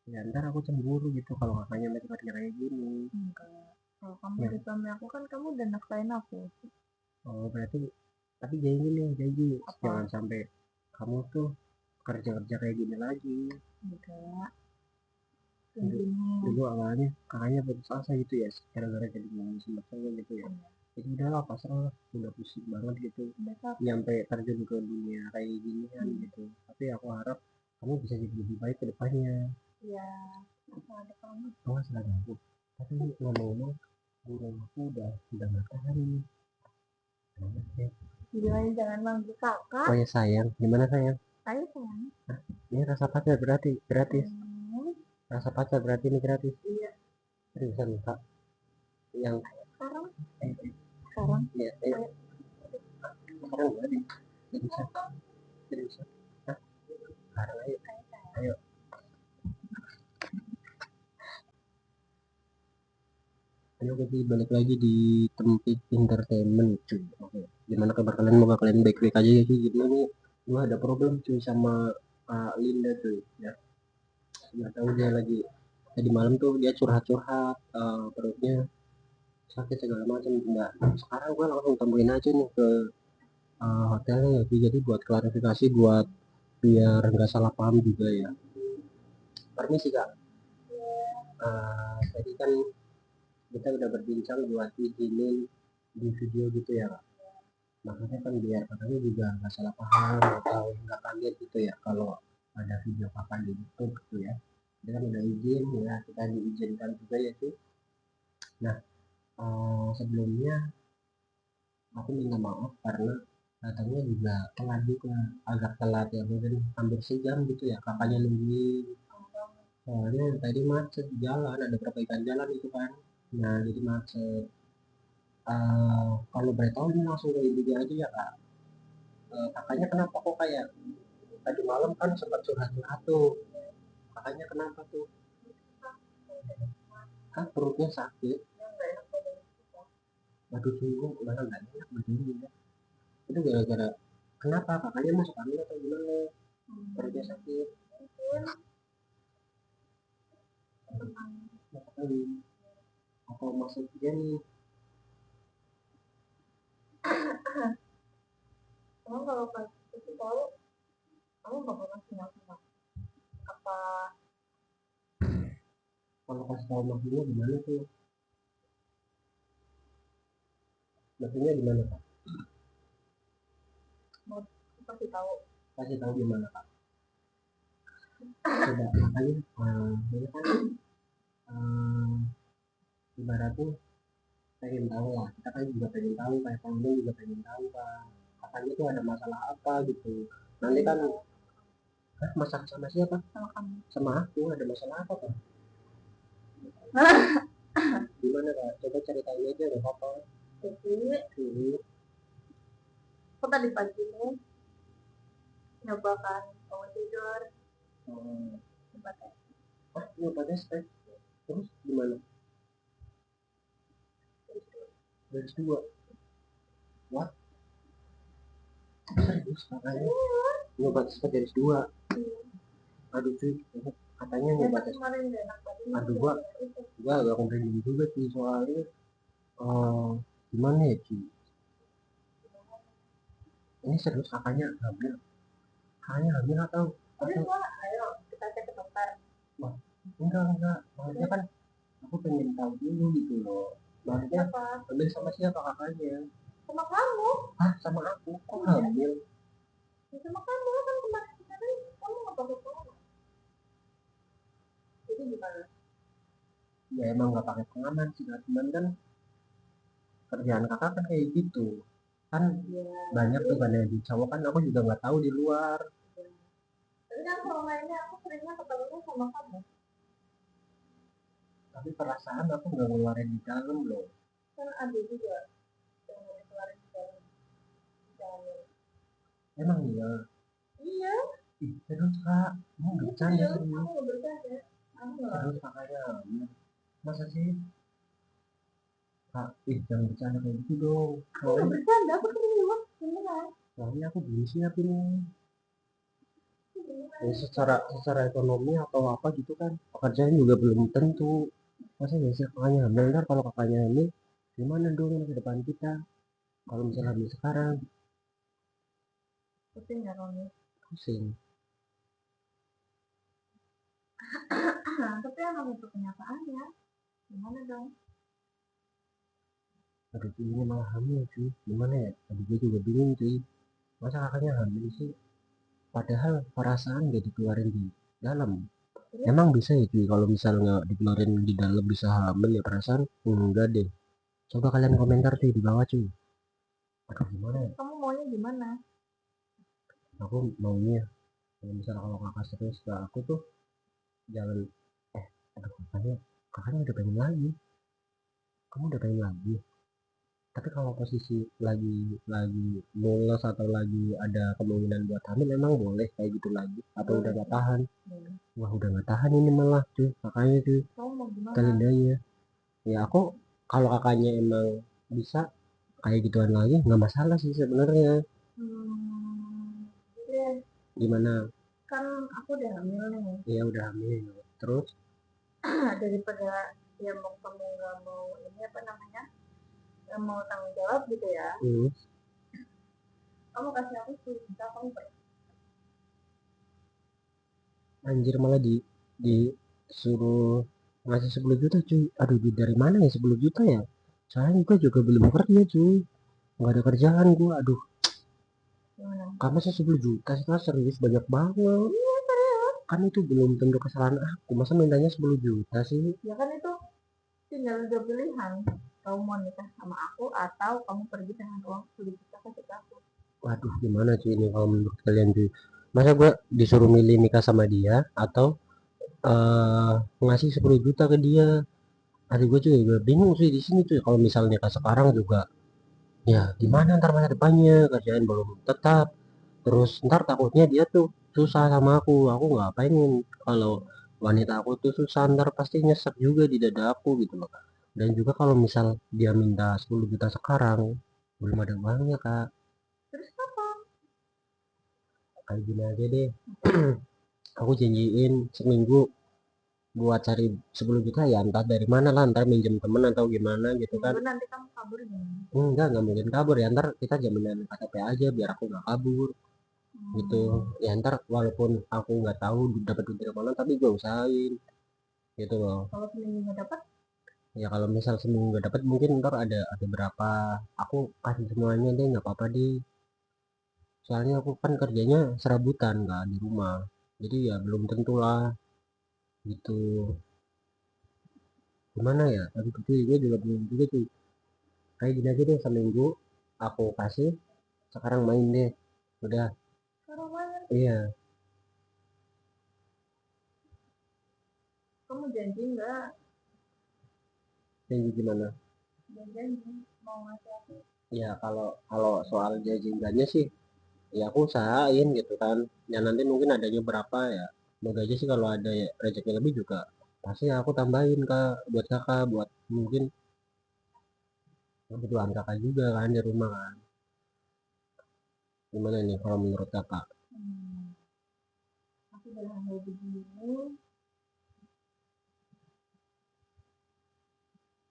ya ntar aku cemburu gitu kalau kakaknya masih kerja kayak gini. Enggak. Kalau kamu Ya. jadi suami aku kan kamu udah nafkahin aku. Oh berarti tapi janji nih janji Apa? jangan sampai kamu tuh kerja-kerja kayak gini lagi. Enggak. Dulu awalnya kakaknya putus asa gitu ya gara-gara jadi ngomong sama cowok gitu ya. Jadi udahlah pasrah, udah pusing banget gitu nyampe terjun ke dunia kayak gini kan gitu. Tapi aku harap kamu bisa jadi lebih baik ke depannya. Iya. Ada kamu. Oh salah aku. Tapi ngomong-ngomong burung aku udah matahari. Bilangin jangan manggil kakak. Oh ya sayang, gimana sayang? Ayo sayang. Ini rasa pacar berarti gratis. Rasa pacar berarti ini gratis. Iya. Seriusan kak? Yang Sekarang. Sekarang. ya, sekarang berarti seriusan, seriusan. Hah? Sekarang ayo, ayo. Ayo kita balik lagi di tempat entertainment cuy. Oke. Gimana kabar kalian? Semoga kalian baik-baik aja ya cuy. Gimana nih? Gua ada problem cuy sama Linda cuy. Ya, nggak tahu dia lagi tadi malam tuh dia curhat-curhat perutnya sakit segala macam. Enggak. Sekarang gua langsung temuin aja nih ke hotelnya ya. Jadi buat klarifikasi buat biar nggak salah paham juga ya. Permisi kak. Tadi kan kita udah berbincang buat izinin di video gitu ya kak. Makanya kan biar kakaknya juga nggak salah paham atau nggak kaget gitu ya kalau ada video kakak di YouTube gitu ya. Dia kan udah izin ya, kita diizinkan juga ya sih. Nah sebelumnya aku minta maaf karena datangnya juga telat juga, agak telat ya mungkin hampir sejam gitu ya kakaknya nungguin. Soalnya tadi macet di jalan, ada perbaikan jalan itu kan. Nah jadi macet. Kalau boleh tahu ini langsung ke intinya aja ya kak. Kakaknya kenapa kok kayak tadi malam kan sempat curhat-curhat tuh, kakaknya kenapa tuh? Kan perutnya sakit, waduh sungguh malah nggak enak badannya ya. Itu gara-gara kenapa kakaknya masuk angin atau gimana? Perutnya sakit masuk angin atau masuk dia nih? Kamu kalau kasih tahu, kamu bakal ngasih apa? Kalau kasih tahu maksudnya gimana tuh? Maksudnya gimana kak? Mau kasih tahu? Kasih tahu gimana kak? Coba makanya ini kan ibaratnya pengen tahu lah, kita kan juga pengen tahu kayak kamu juga pengen tahu kan katanya tuh ada masalah apa gitu. Nanti kan masak sama siapa? Sama kamu. Sama aku, ada masalah apa kan? Gimana kak? Coba ceritain aja nggak apa-apa. Jadi Aku tadi pagi ini nyoba kan mau tidur. Nyoba tes. Nyoba tes. Terus gimana? Garis 2. What? Serius katanya? Nyoba tes garis 2. Aduh cuy, katanya nyoba tes. Aduh gua agak komplain juga sih soalnya. Gimana ya cuy? Ini serius kakaknya hamil? Kakaknya hamil atau? Ayo kita cek ke dokter. Wah, enggak. Maksudnya kan aku pengen tahu dulu gitu loh. Maksudnya hamil sama siapa kakaknya? Sama kamu. Sama aku. Kok hamil? Ya, sama kamu kan kemarin kamu nggak pakai pengaman. Jadi gimana? Ya emang nggak pakai pengaman sih, cuman kan kerjaan kakak kan kayak gitu kan ya, banyak tuh kan di cowok kan aku juga nggak tahu di luar. Tapi kan selama ini aku seringnya ketemunya sama kamu. Tapi perasaan aku nggak ngeluarin di dalam loh. Kan ada juga yang ngeluarin di dalam. Emang iya? Iya. Terus kak, mau bercanda serius? serius? Aku bercanda. Terus kakaknya masa sih? Kak, jangan bercanda kayak gitu dong. Aku nggak bercanda, aku serius. Beneran. Soalnya aku belum siap ini. Ya, secara ekonomi atau apa gitu kan pekerjaan juga belum tentu. Masa nggak sih kakaknya hamil, ntar kalau kakaknya hamil gimana dong masa depan kita kalau misalnya hamil sekarang? Pusing ya Roni? Pusing. Tapi emang itu kenyataannya. Gimana dong? Aduh ini malah hamil cuy, gimana ya? Aduh gue juga bingung cuy, masa kakaknya hamil sih padahal perasaan gak dikeluarin di dalam. Emang bisa ya cuy kalau misalnya nggak dikeluarin di dalam bisa hamil ya perasaan? Enggak deh. Coba kalian komentar cuy di bawah cuy. Aduh gimana ya? Kamu maunya gimana? Aku maunya misalnya kalau kakak serius ke aku tuh jangan aduh kakaknya udah pengen lagi, kamu udah pengen lagi. Tapi kalau posisi lagi mules atau lagi ada kemungkinan buat hamil emang boleh kayak gitu lagi atau udah gak tahan? Wah udah gak tahan ini malah cuy kakaknya cuy. Kalendanya ya aku kalau kakaknya emang bisa kayak gituan lagi nggak masalah sih sebenarnya. Gimana? Kan aku udah hamil nih. Iya udah hamil terus daripada ya mau kamu nggak mau ini apa namanya nggak mau tanggung jawab gitu ya. Kamu kasih aku 10 juta kamu pergi. Anjir malah disuruh ngasih 10 juta cuy. Aduh duit dari mana ya 10 juta ya? Soalnya gue juga belum kerja cuy, nggak ada kerjaan gue. Aduh kamu sih 10 juta sih serius banyak banget. Iya serius. Kan itu belum tentu kesalahan aku, masa mintanya 10 juta sih? Ya kan itu tinggal dua pilihan, kamu mau nikah sama aku atau kamu pergi dengan uang 10 juta ke aku. Waduh gimana cuy ini kalau menurut kalian cuy? Masa gue disuruh milih nikah sama dia atau ngasih 10 juta ke dia? Aduh gue juga bingung sih di sini cuy. Kalau misalnya nikah sekarang juga ya gimana ntar masa depannya, kerjaan belum tetap, terus ntar takutnya dia tuh susah sama aku nggak pengen kalau wanita aku tuh susah ntar pasti nyesek juga di dada aku gitu loh. Dan juga kalau misal dia minta 10 juta sekarang belum ada uangnya kak. Terus apa? Kayak gini aja deh. Aku janjiin seminggu buat cari 10 juta ya entah dari mana lah, ntar minjem temen atau gimana gitu kan. Nanti kamu kabur gimana? Enggak mungkin kabur ya, ntar kita jaminan KTP aja biar aku nggak kabur gitu ya. Ntar walaupun aku nggak tahu dapat duit dari mana tapi gue usahain gitu loh. Kalau seminggu nggak dapat Ya kalau misal seminggu nggak dapat mungkin ntar ada berapa aku kasih semuanya deh nggak apa-apa deh. Soalnya aku kan kerjanya serabutan nggak di rumah, jadi ya belum tentu lah gitu. Gimana ya tapi itu gue juga belum juga tuh. Kayak gini aja deh seminggu aku kasih, sekarang main deh udah. Iya. Kamu janji nggak? Janji gimana? Janji mau ngasih aku Ya kalau kalau soal jajannya sih ya aku usahain gitu kan, ya nanti mungkin adanya berapa ya, semoga aja sih kalau ada ya, rezeki lebih juga pasti aku tambahin kak buat kakak, buat mungkin kebutuhan kakak juga kan di rumah kan. Gimana nih kalau menurut kakak? Aku dalam hal begini,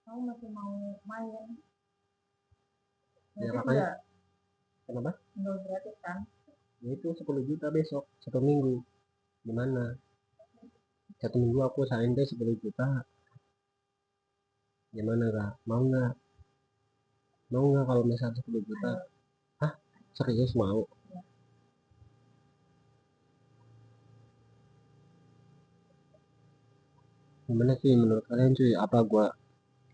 kamu masih mau main? Ya Berarti kakaknya kenapa? nggak gratis kan? Ya itu 10 juta besok 1 minggu, gimana? 1 minggu aku usahain deh 10 juta, gimana kak, mau nggak kalau misalnya 10 juta? Hah, serius mau? Gimana sih menurut kalian cuy, apa gua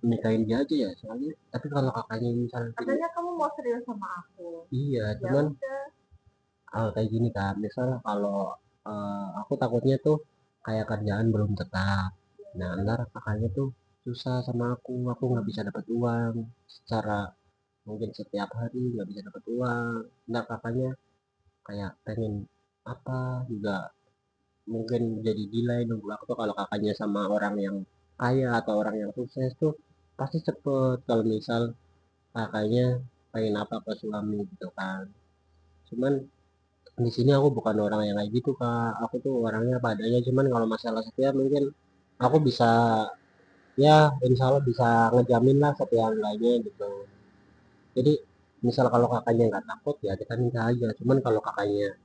nikahin dia aja ya soalnya, tapi kalau kakaknya misalnya Katanya kamu mau serius sama aku. iya Ya cuman udah. kayak gini kan, misal kalau aku takutnya tuh kayak kerjaan belum tetap, nah ntar kakaknya tuh susah sama aku nggak bisa dapat uang secara, mungkin setiap hari nggak bisa dapat uang, ntar kakaknya kayak pengen apa juga mungkin jadi delay nunggu waktu. Kalau kakaknya sama orang yang kaya atau orang yang sukses tuh pasti cepet, kalau misal kakaknya pengen apa ke suami gitu kan. Cuman di sini aku bukan orang yang kayak gitu kak, aku tuh orangnya padanya, cuman kalau masalah setia mungkin aku bisa, ya insya Allah bisa ngejamin lah setia lainnya gitu. Jadi misal kalau kakaknya nggak takut ya kita nikah aja, cuman kalau kakaknya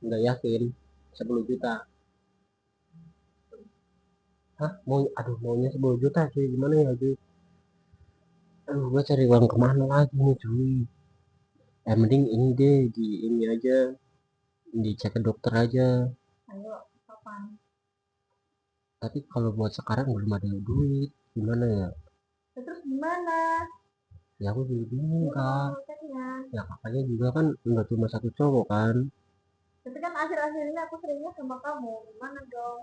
nggak yakin 10 juta. Hah, mau, aduh maunya 10 juta cuy, gimana ya cuy, aduh gua cari uang kemana lagi nih cuy. Mending ini deh, di ini aja, dicek ke dokter aja. Ayo, kapan? Tapi kalau buat sekarang belum ada duit, gimana ya? Terus gimana? Ya aku juga bingung Ini kak. mau ceknya. Ya kakaknya juga kan nggak cuma satu cowok kan. Tapi kan akhir-akhir ini aku seringnya sama kamu. Gimana dong?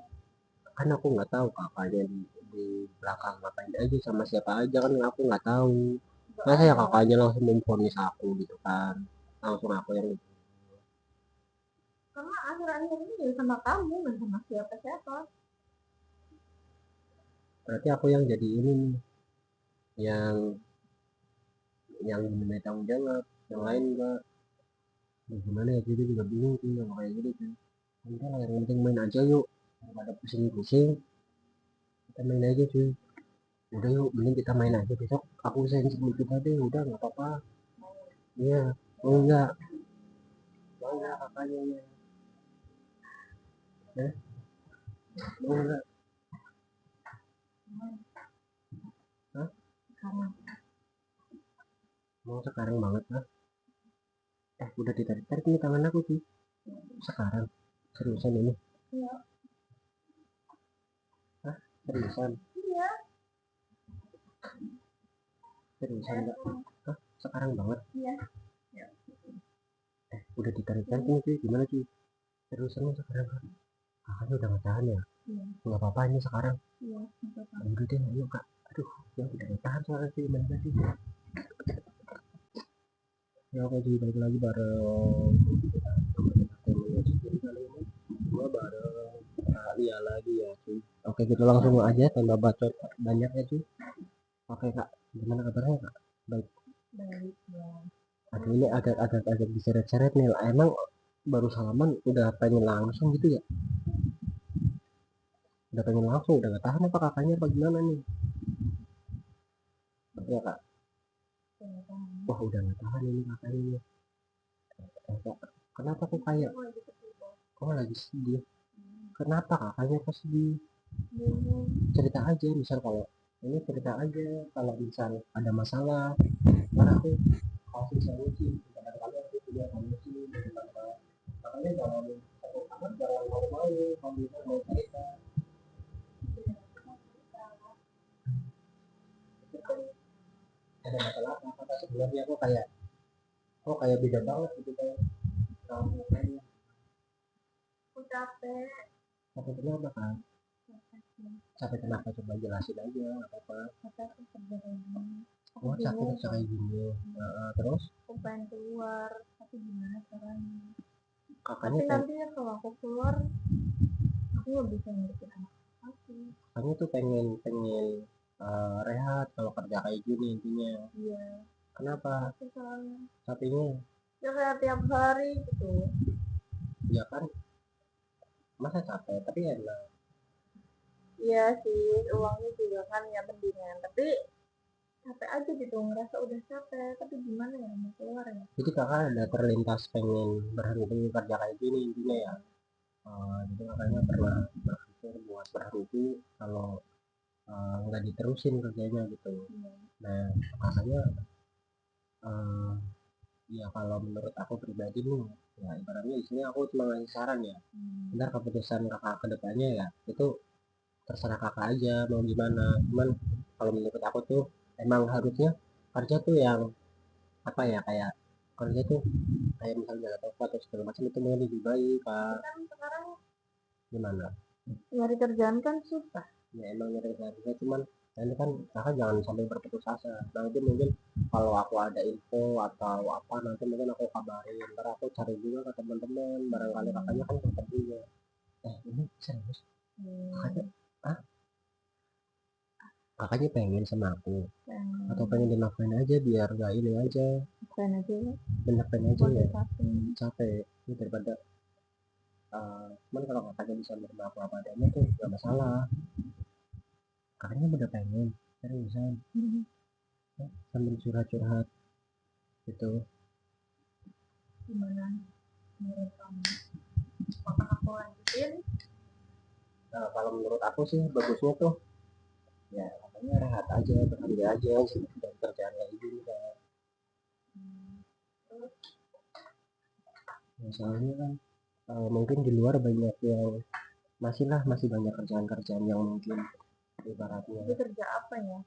Kan aku nggak tahu kakaknya di belakang ngapain aja sama siapa aja, kan aku nggak tahu. Gak Masa ya ada. kakaknya langsung memvonis aku gitu kan, langsung aku yang, Karena akhir-akhir ini ya sama kamu, nggak sama siapa-siapa. berarti aku yang jadi ini nih, yang diminta tanggung jawab, yang lain enggak. Ya, gimana ya, jadi juga bingung sih kalau kayak gitu sih. Udah lah, yang penting main aja yuk, daripada pusing-pusing kita main aja cuy. Udah yuk, mending kita main aja besok, aku usahain 10 juta deh, udah nggak apa-apa. Iya, mau nggak, mau nggak kakaknya ya, eh, mau nggak? Hah? Sekarang. Mau sekarang banget lah. Udah ditarik-tarik nih tangan aku sih sekarang, seriusan ini? Iya. Hah, seriusan? Iya. Seriusan nggak? Hah, sekarang banget? Iya. Ya. Udah ditarik-tarik nih cuy, gimana cuy? Seriusan nih sekarang kan? Kakaknya udah nggak tahan ya? Iya. Nggak apa-apa ini sekarang. Iya. Nggak apa-apa. Udah deh, ayo kak. Aduh, ya udah nggak tahan soalnya sih, gimana tadi. Ya oke cuy, balik lagi bareng gua bareng Lia lagi ya cuy. Oke, kita langsung aja tambah bacot banyak ya cuy. Oke kak, gimana kabarnya kak? Baik. Baik ya. Aduh ini agak diseret-seret nih, emang baru salaman udah pengen langsung gitu ya? Udah pengen langsung, udah gak tahan apa kakaknya apa gimana nih? Ya kak, wah udah gak tahan ini kakaknya. Kak, kenapa kok kayak, oh lagi sedih? Kenapa kakaknya kok sedih? Cerita aja, misal kalau ini cerita aja, kalau misal ada masalah, mana aku kasih solusi. Kadang-kadang aku punya solusi, makanya jangan, jangan malu-malu kalau bisa mau cerita. Ada masalah apa sebenarnya, kok kayak beda banget gitu kan kamu kayaknya. Aku capek. Tapi kenapa kan? Capek kenapa, coba jelasin aja, nggak apa-apa. Capek kerja ini. Oh, capek kerja kayak gini. Terus aku pengen keluar tapi gimana caranya. kakaknya tapi nanti ya kalau aku keluar aku nggak bisa ngerti anak aku. Kakaknya tuh pengen pengen rehat kalau kerja kayak gini intinya. Iya. Kenapa? Tapi soalnya Capeknya? ya kayak tiap hari gitu. Ya kan, masa capek tapi enak. Iya sih, uangnya juga kan ya mendingan, tapi capek aja gitu, ngerasa udah capek tapi gimana ya mau keluar ya. Jadi kakak ada terlintas pengen berhenti kerja kayak gini intinya ya. Jadi kakaknya pernah berpikir buat berhenti kalau nggak diterusin kerjanya gitu. Iya. Nah kakaknya eh, ya kalau menurut aku pribadi nih, ya ibaratnya di sini aku cuma ngasih saran ya. Ntar keputusan kakak ke depannya ya itu terserah kakak aja mau gimana. Cuman kalau menurut aku tuh emang harusnya kerja tuh yang apa ya, kayak kerja tuh kayak misalnya jalan toko atau segala macam itu mau lebih baik kan. Kan sekarang Gimana? nyari kerjaan kan susah. Ya emang nyari harusnya, cuman nah ini kan kakak jangan sampai berputus asa. Nanti mungkin kalau aku ada info atau apa nanti mungkin aku kabarin, ntar aku cari juga ke teman-teman, barangkali kakaknya kan tetap juga ini serius kakaknya, ah kakaknya pengen sama aku atau pengen dimakan aja biar gak ini aja, Pengen aja ya. pengen aja ya, Capek. capek ini daripada cuman kalau kakaknya bisa menerima aku apa adanya tuh gak masalah. Kakaknya udah pengen seriusan sambil curhat-curhat gitu. Gimana menurut kamu, apakah aku lanjutin? Nah, kalau menurut aku sih bagusnya tuh ya katanya rehat aja, berhenti aja sih dari kerjaan kayak gini kan. Ya, soalnya kan mungkin di luar banyak yang masih banyak kerjaan-kerjaan yang mungkin ibaratnya. Itu kerja apa ya?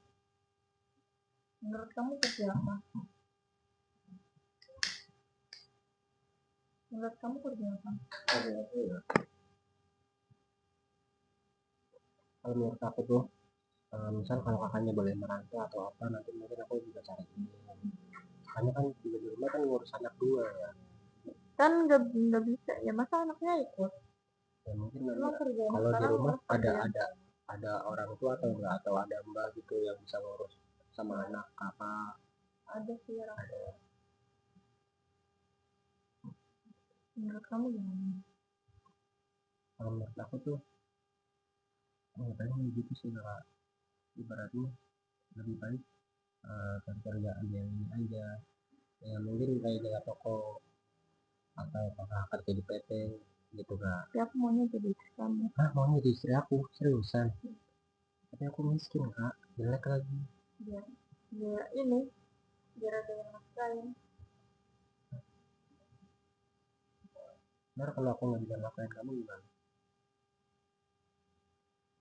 Menurut kamu kerja apa? Menurut kamu kerja apa? Ya. Kalau menurut aku tuh misal kalau kakaknya boleh merantau atau apa nanti mungkin aku juga cari ini. Kakaknya kan juga di rumah kan ngurus anak dua ya. Kan nggak bisa ya, masa anaknya ikut? Ya mungkin Kalau di rumah ada orang tua atau enggak atau ada mbak gitu yang bisa ngurus sama anak kakak. Ada sih orang. Ada. Menurut kamu gimana? Kalau menurut aku tuh kayaknya gitu sih kak, ibaratnya lebih baik kerjaan yang ini aja ya, mungkin kayak jaga toko atau kakak kerja di PT gitu kak. Tapi aku maunya jadi istri kamu. Maunya di istri aku seriusan, tapi aku miskin kak, jelek lagi. Biar ini, biar ada yang nafkahin. Ntar kalau aku nggak bisa nafkahin kamu gimana?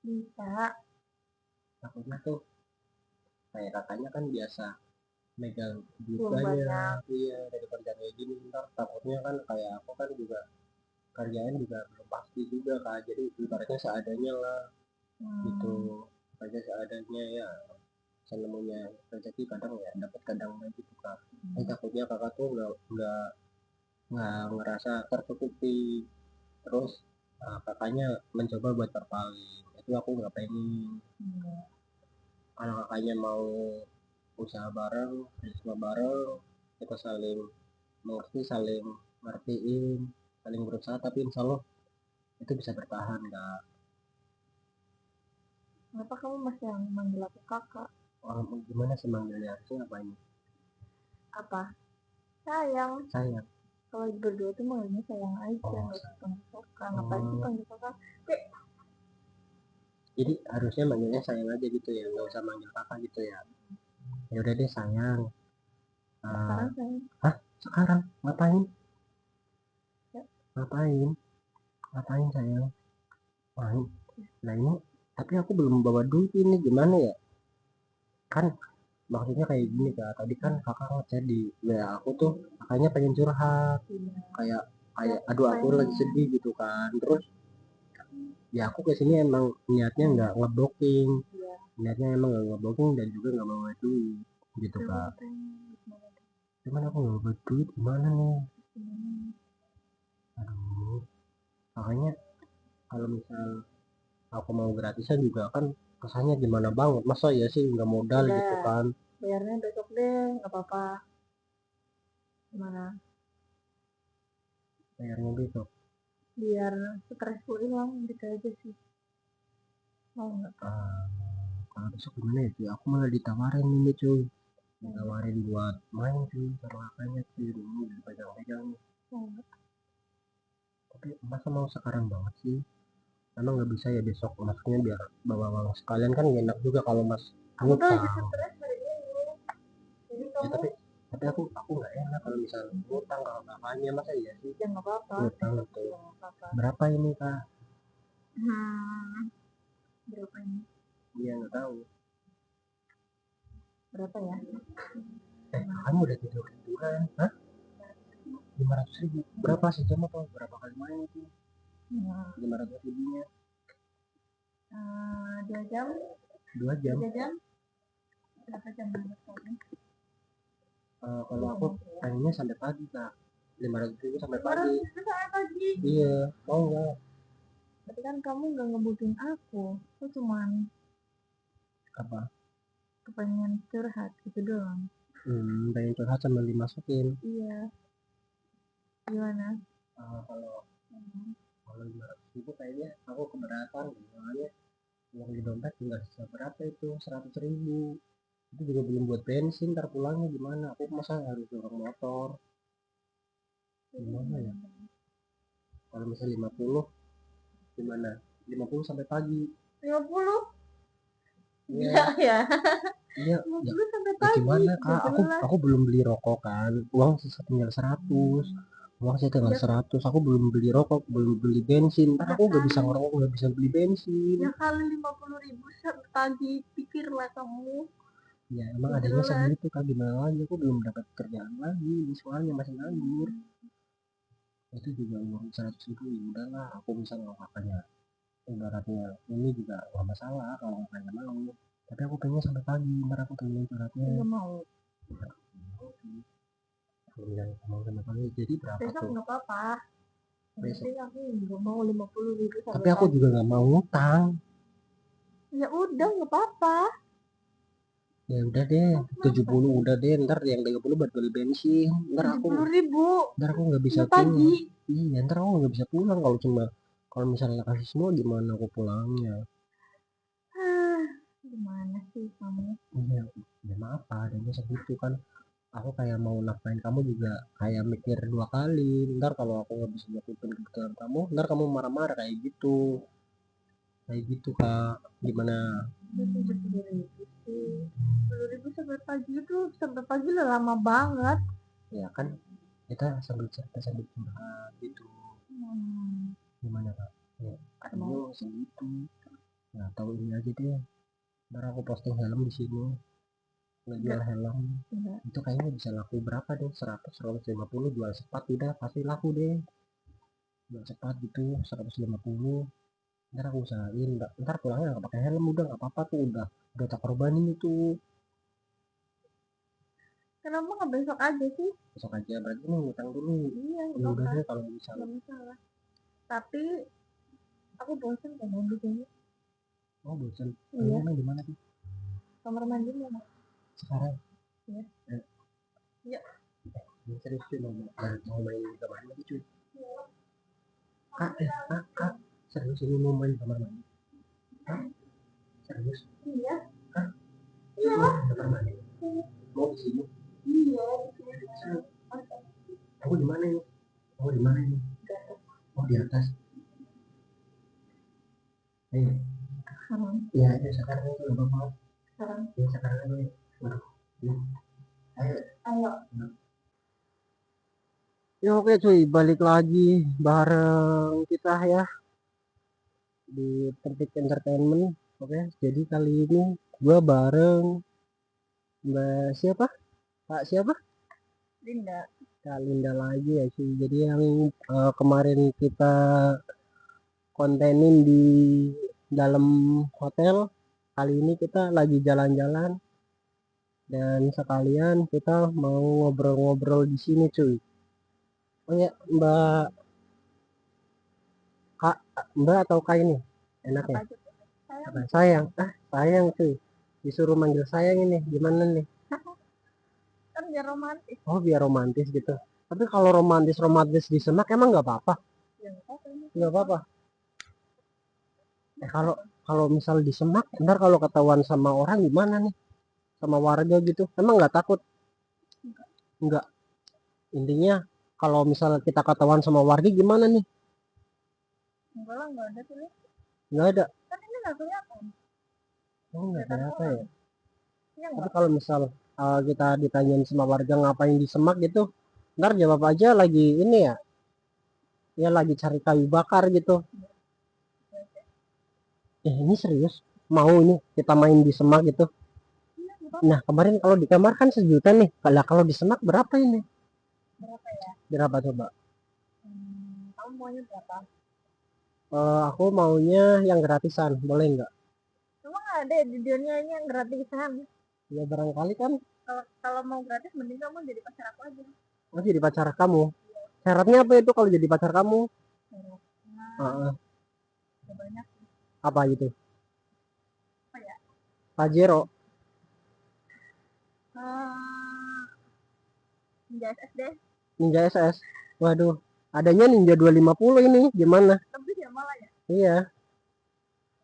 Bisa. Takutnya tuh kayak kakaknya kan biasa megang duit banyak, iya dari kerja kayak gini, ntar takutnya kan kayak aku kan juga kerjaan juga belum pasti juga kak, jadi ibaratnya seadanya lah gitu, kerja seadanya ya, senemunya rezeki kadang ya dapat kadang enggak gitu kak. Takutnya kakak tuh nggak ngerasa tercukupi, terus kakaknya mencoba buat berpaling, itu aku nggak pengen. Kalau kakaknya mau usaha bareng, kerjasama bareng, kita saling mengerti, saling ngertiin, saling berusaha, tapi insya Allah itu bisa bertahan kak. Kenapa kamu masih yang manggil aku kakak? Gimana sih manggilnya, harusnya apa ini? Apa? Sayang. Sayang. Kalau berdua tuh manggilnya sayang aja, nggak usah panggil kakak. Ngapain sih panggil kakak? Jadi harusnya manggilnya sayang aja gitu ya, nggak usah manggil kakak gitu ya. Ya udah deh sayang. Sekarang sayang. Sekarang ngapain? Ngapain? Ngapain sayang? Main. Nah ini, tapi aku belum bawa duit ini gimana ya? Kan maksudnya kayak gini kak, tadi kan kakak ngechat di WA aku tuh, kakaknya pengen curhat, kayak aduh aku lagi sedih gitu kan, terus ya aku kesini emang niatnya nggak ngeblocking, niatnya emang nggak ngeblocking dan juga nggak bawa duit. gitu Kak. Cuman aku nggak berduit gimana nih, aduh. Makanya kalau misal aku mau gratisan juga kan kesannya gimana banget, masa ya sih nggak modal Udah, gitu kan. bayarnya besok deh, nggak apa-apa. Gimana? Bayarnya besok. Biar stresku hilang gitu aja sih. Mau nggak? Kalau besok gimana ya cuy, aku malah ditawarin ini cuy, ditawarin buat main cuy sama kakaknya cuy, dulu dipegang-pegang. Tapi masa mau sekarang banget sih, emang nggak bisa ya besok, maksudnya biar bawa uang sekalian kan enak juga kalau mas ngutang. Ya, tapi aku nggak enak kalau misalnya ngutang kalau kakaknya, masa iya sih Ya nggak apa-apa. ngutang itu. Berapa ini Kak? Berapa ini? Iya nggak tahu. Berapa ya? Kakaknya udah tiduran. Hah? 500.000 berapa sejam apa berapa kali main itu? 500.000-nya 2 jam. 2 jam. 3 jam. Berapa jam? Kalau aku pengennya sampai pagi Kak, 500.000 sampai pagi. Iya, mau nggak? Tapi kan kamu nggak ngebutuhin aku cuman Apa? kepengen curhat gitu doang. Pengen curhat sama dimasukin. Iya. Gimana? Kalau 500.000 kayaknya aku keberatan, soalnya uang di dompet tinggal sisa berapa itu, 100.000. Itu juga belum buat bensin, ntar pulangnya gimana, aku masa harus dorong motor, gimana ya. Kalau misalnya 50 gimana, 50 sampai pagi. 50? Iya ya. iya ya, Sampai ya pagi. gimana Kak, aku belum beli rokok kan, uang sisa tinggal 100, uang saya tinggal 100, aku belum beli rokok, belum beli bensin, ntar aku nggak bisa ngerokok, nggak bisa beli bensin. Ya kali 50.000 sampai pagi, pikirlah kamu. Ya emang adanya segitu Kak, gimana lagi, aku belum dapat kerjaan lagi, soalnya masih nganggur. Itu juga uang 100.000 ya udahlah, aku bisa kalau kakaknya ibaratnya ini juga gak masalah kalau kakaknya mau, tapi aku pengen sampai pagi, ntar aku pengen curhatnya. Nggak mau. Aku bilang mau sampai pagi, jadi berapa Besok tuh nggak apa-apa. besok? Aku nggak mau 50.000 sampai Tapi aku pagi. juga nggak mau ngutang. Ya udah nggak apa-apa. Ya udah deh, 70 udah deh, ntar yang 30 buat beli bensin, ntar aku 70.000 nggak bisa pagi. pulang. Iya, ntar aku nggak bisa pulang kalau cuma, kalau misalnya kasih semua gimana aku pulangnya. Gimana sih kamu? Iya, ya maaf Pak, adanya segitu kan, aku kayak mau nafkahin kamu juga kayak mikir 2 kali, ntar kalau aku nggak bisa nyakutin kebutuhan kamu, ntar kamu marah-marah kayak gitu Kak, gimana? 70.000 sih. 10.000 sampai pagi itu, sampai pagi udah lama banget. Ya kan kita sambil cerita sambil curhat gitu. Gimana Kak? Ya aduh segitu, nggak tahu ini aja deh, ntar aku posting helm di sini, ngejual helm. Itu kayaknya bisa laku berapa deh, 100 150, jual sepat udah pasti laku deh, jual sepat gitu 150. Ntar aku usahain, ntar pulangnya nggak pakai helm udah nggak apa-apa tuh, udah tak korbanin itu. Kenapa nggak besok aja sih? Besok aja berarti ini ngutang dulu. Iya, Ya udah deh kalau misalnya. nggak masalah. Tapi aku bosan sama di sini. Oh bosan. Iya. Emang di mana tuh Kamar mandi mana? sekarang? Iya. Iya. Ini serius cuy, mau main kamar mandi cuy. Kak, serius ini mau main kamar mandi? Hah? Serius? Iya. Hah? Iya. Kamar mandi? Mau di sini? Iya. Aku di mana nih? Aku di mana nih? Oh di atas. Iya aja sekarang itu nggak apa-apa. Ya sekarang aja. Waduh. Ayo. Ya oke cuy, balik lagi bareng kita ya di Topik Entertainment. Oke, jadi kali ini gua bareng Mbak siapa? Pak siapa? Linda. Kak Linda lagi ya cuy. Jadi yang kemarin kita kontenin di dalam hotel, kali ini kita lagi jalan-jalan Dan sekalian kita mau ngobrol-ngobrol di sini cuy. Oh ya Mbak, Kak, Mbak atau Kak ini enaknya? Apa? Sayang. Sayang cuy. Disuruh manggil sayang ini. Gimana nih? Kan biar romantis. Oh biar romantis gitu. Tapi kalau romantis di Semak emang nggak apa-apa? Nggak apa-apa. Kalau kalau misal di Semak, ntar kalau ketahuan sama orang gimana nih? Sama warga gitu. Emang nggak takut? Nggak. Intinya kalau misal kita ketahuan sama warga gimana nih? Enggak lah, nggak ada sih. Nggak ada. Kan ini nggak kelihatan. Oh nggak ada apa ya? Iya Tapi nggak? kalau misal kita ditanyain sama warga ngapain di Semak gitu, ntar jawab aja lagi ini ya, ya lagi cari kayu bakar gitu. Ini serius? Mau ini kita main di Semak gitu? Nah kemarin kalau di kamar kan 1 juta nih. Kalau di Semak berapa ini? Berapa ya? Berapa coba? Kamu maunya berapa? Aku maunya yang gratisan, boleh nggak? Emang ada di dunia ini yang gratisan? Ya barangkali kan. Kalau mau gratis mending kamu jadi pacar aku aja. Oh jadi pacar kamu? Syaratnya apa itu kalau jadi pacar kamu? Syaratnya banyak. Apa gitu? Apa ya? Pajero? Ninja SSD. Ninja SS? Waduh, adanya Ninja 250 ini, gimana? Lebih ya malah ya? Iya,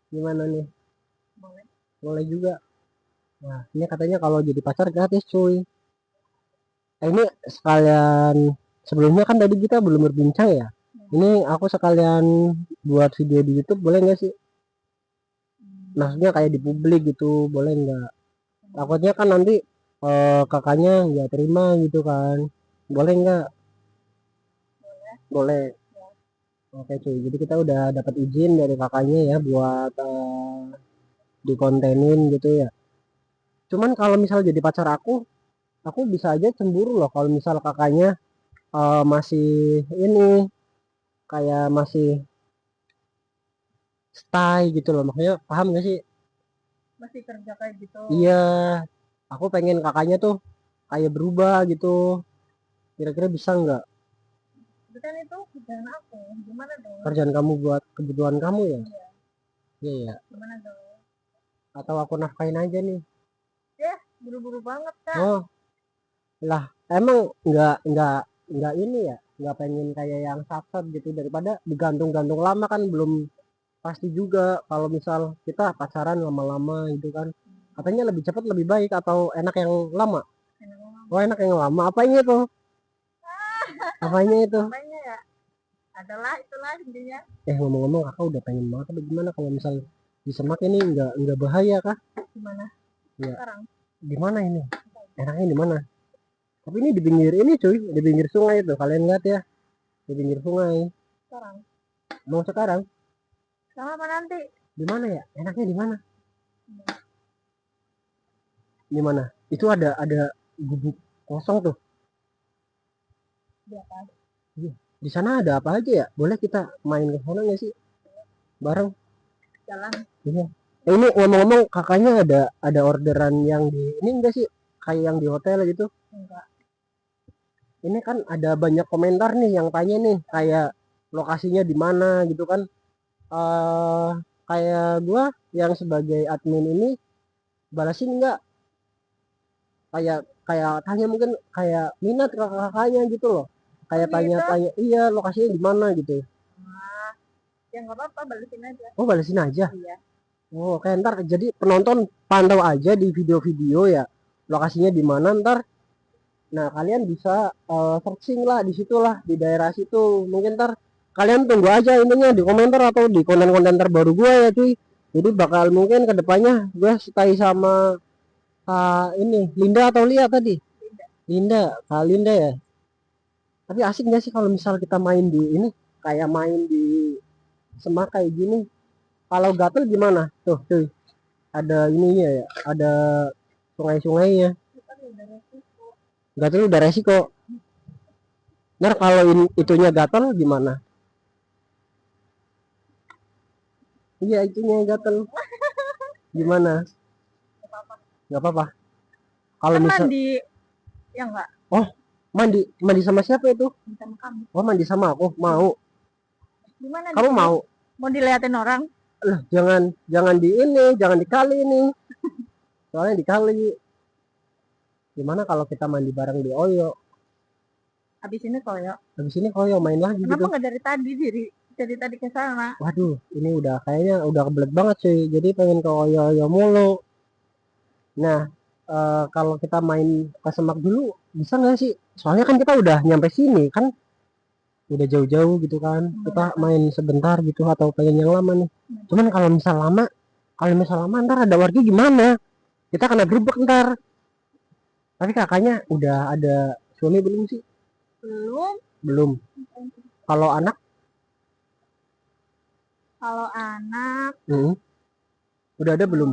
gimana nih? Boleh. Boleh juga. Nah, ini katanya kalau jadi pacar gratis cuy. Ini sekalian, sebelumnya kan tadi kita belum berbincang ya. Ini aku sekalian buat video di YouTube, boleh nggak sih? Maksudnya kayak di publik gitu, boleh nggak? Takutnya kan nanti kakaknya nggak terima gitu kan. Boleh nggak? Boleh. Oke cuy, jadi kita udah dapat izin dari kakaknya ya buat dikontenin gitu ya. Cuman kalau misal jadi pacar aku bisa aja cemburu loh kalau misal kakaknya masih ini kayak masih stay gitu loh. Makanya paham gak sih? Masih kerja kayak gitu. Iya, aku pengen kakaknya tuh kayak berubah gitu. Kira-kira bisa nggak? Bukan itu kerjaan aku. Gimana dong? Kerjaan kamu buat kebutuhan kamu ya? Iya. Iya ya. Gimana dong? Atau aku nafkain aja nih? Ya, buru-buru banget kak. Oh, lah emang nggak ini ya? Nggak pengen kayak yang sat gitu daripada digantung-gantung lama kan belum pasti juga kalau misal kita pacaran lama-lama gitu kan. Katanya lebih cepat lebih baik atau enak yang lama? Oh enak yang lama. Apanya itu? Apanya itu? Apanya ya? Adalah itulah intinya. Ngomong-ngomong kakak udah pengen banget tapi gimana kalau misal di Semak ini nggak bahaya kah? Gimana? Ya. Sekarang. Di mana ini? Enaknya di mana? Tapi ini di pinggir ini cuy, di pinggir sungai itu. Kalian lihat ya, di pinggir sungai. Sekarang. Mau sekarang? Sekarang apa nanti? Di mana ya? Enaknya di mana? Di mana? Itu ada gubuk kosong tuh. Di atas. Iya. Di sana ada apa aja ya? Boleh kita main ke sana nggak sih? Bareng. Jalan. Iya. Ini ngomong-ngomong kakaknya ada orderan yang di ini enggak sih? Kayak yang di hotel gitu? Enggak. Ini kan ada banyak komentar nih yang tanya nih kayak lokasinya di mana gitu kan. Kayak gua yang sebagai admin ini balasin enggak? Kayak kayak tanya mungkin kayak minat ke kakaknya gitu loh. Kayak tanya-tanya iya lokasinya di mana gitu. Ya nggak apa-apa, balikin aja. Oh balesin aja. Iya. Oh oke ntar jadi penonton pantau aja di video-video ya lokasinya di mana ntar. Nah kalian bisa searching lah di situlah di daerah situ. Mungkin ntar kalian tunggu aja intinya di komentar atau di konten-konten terbaru gue ya cuy. Jadi bakal mungkin kedepannya gue stay sama ini Linda atau Lia tadi. Linda, Kak Linda ya. Tapi asik gak sih kalau misal kita main di ini kayak main di Semak kayak gini. Kalau gatel gimana? Tuh, cuy. Ada ininya ya, ada sungai-sungainya. Gatel udah resiko. Ntar kalau itunya gatel gimana? Iya, itunya gatel. Gimana? Gak apa-apa. Kalau Kan misal mandi, ya enggak? oh mandi sama siapa itu? Sama kamu. Oh mandi sama aku, mau. Gimana? Kamu mau? Mau diliatin orang? Lah jangan di ini, jangan dikali ini. Soalnya dikali. Gimana kalau kita mandi bareng di Oyo? Habis ini koyo. Habis ini Oyo main lagi Kenapa gitu. nggak dari tadi ke sana? Waduh, ini udah kayaknya udah kebelet banget sih. Jadi pengen ke Oyo mulu. Nah, kalau kita main ke Semak dulu bisa nggak sih? Soalnya kan kita udah nyampe sini kan, udah jauh-jauh gitu kan. Kita main sebentar gitu atau pengen yang lama nih. Cuman kalau misal lama ntar ada warga gimana? Kita kena gerbek ntar. Tapi kakaknya udah ada suami belum sih? Belum. Belum. Kalau anak? Kalau anak. Udah ada belum?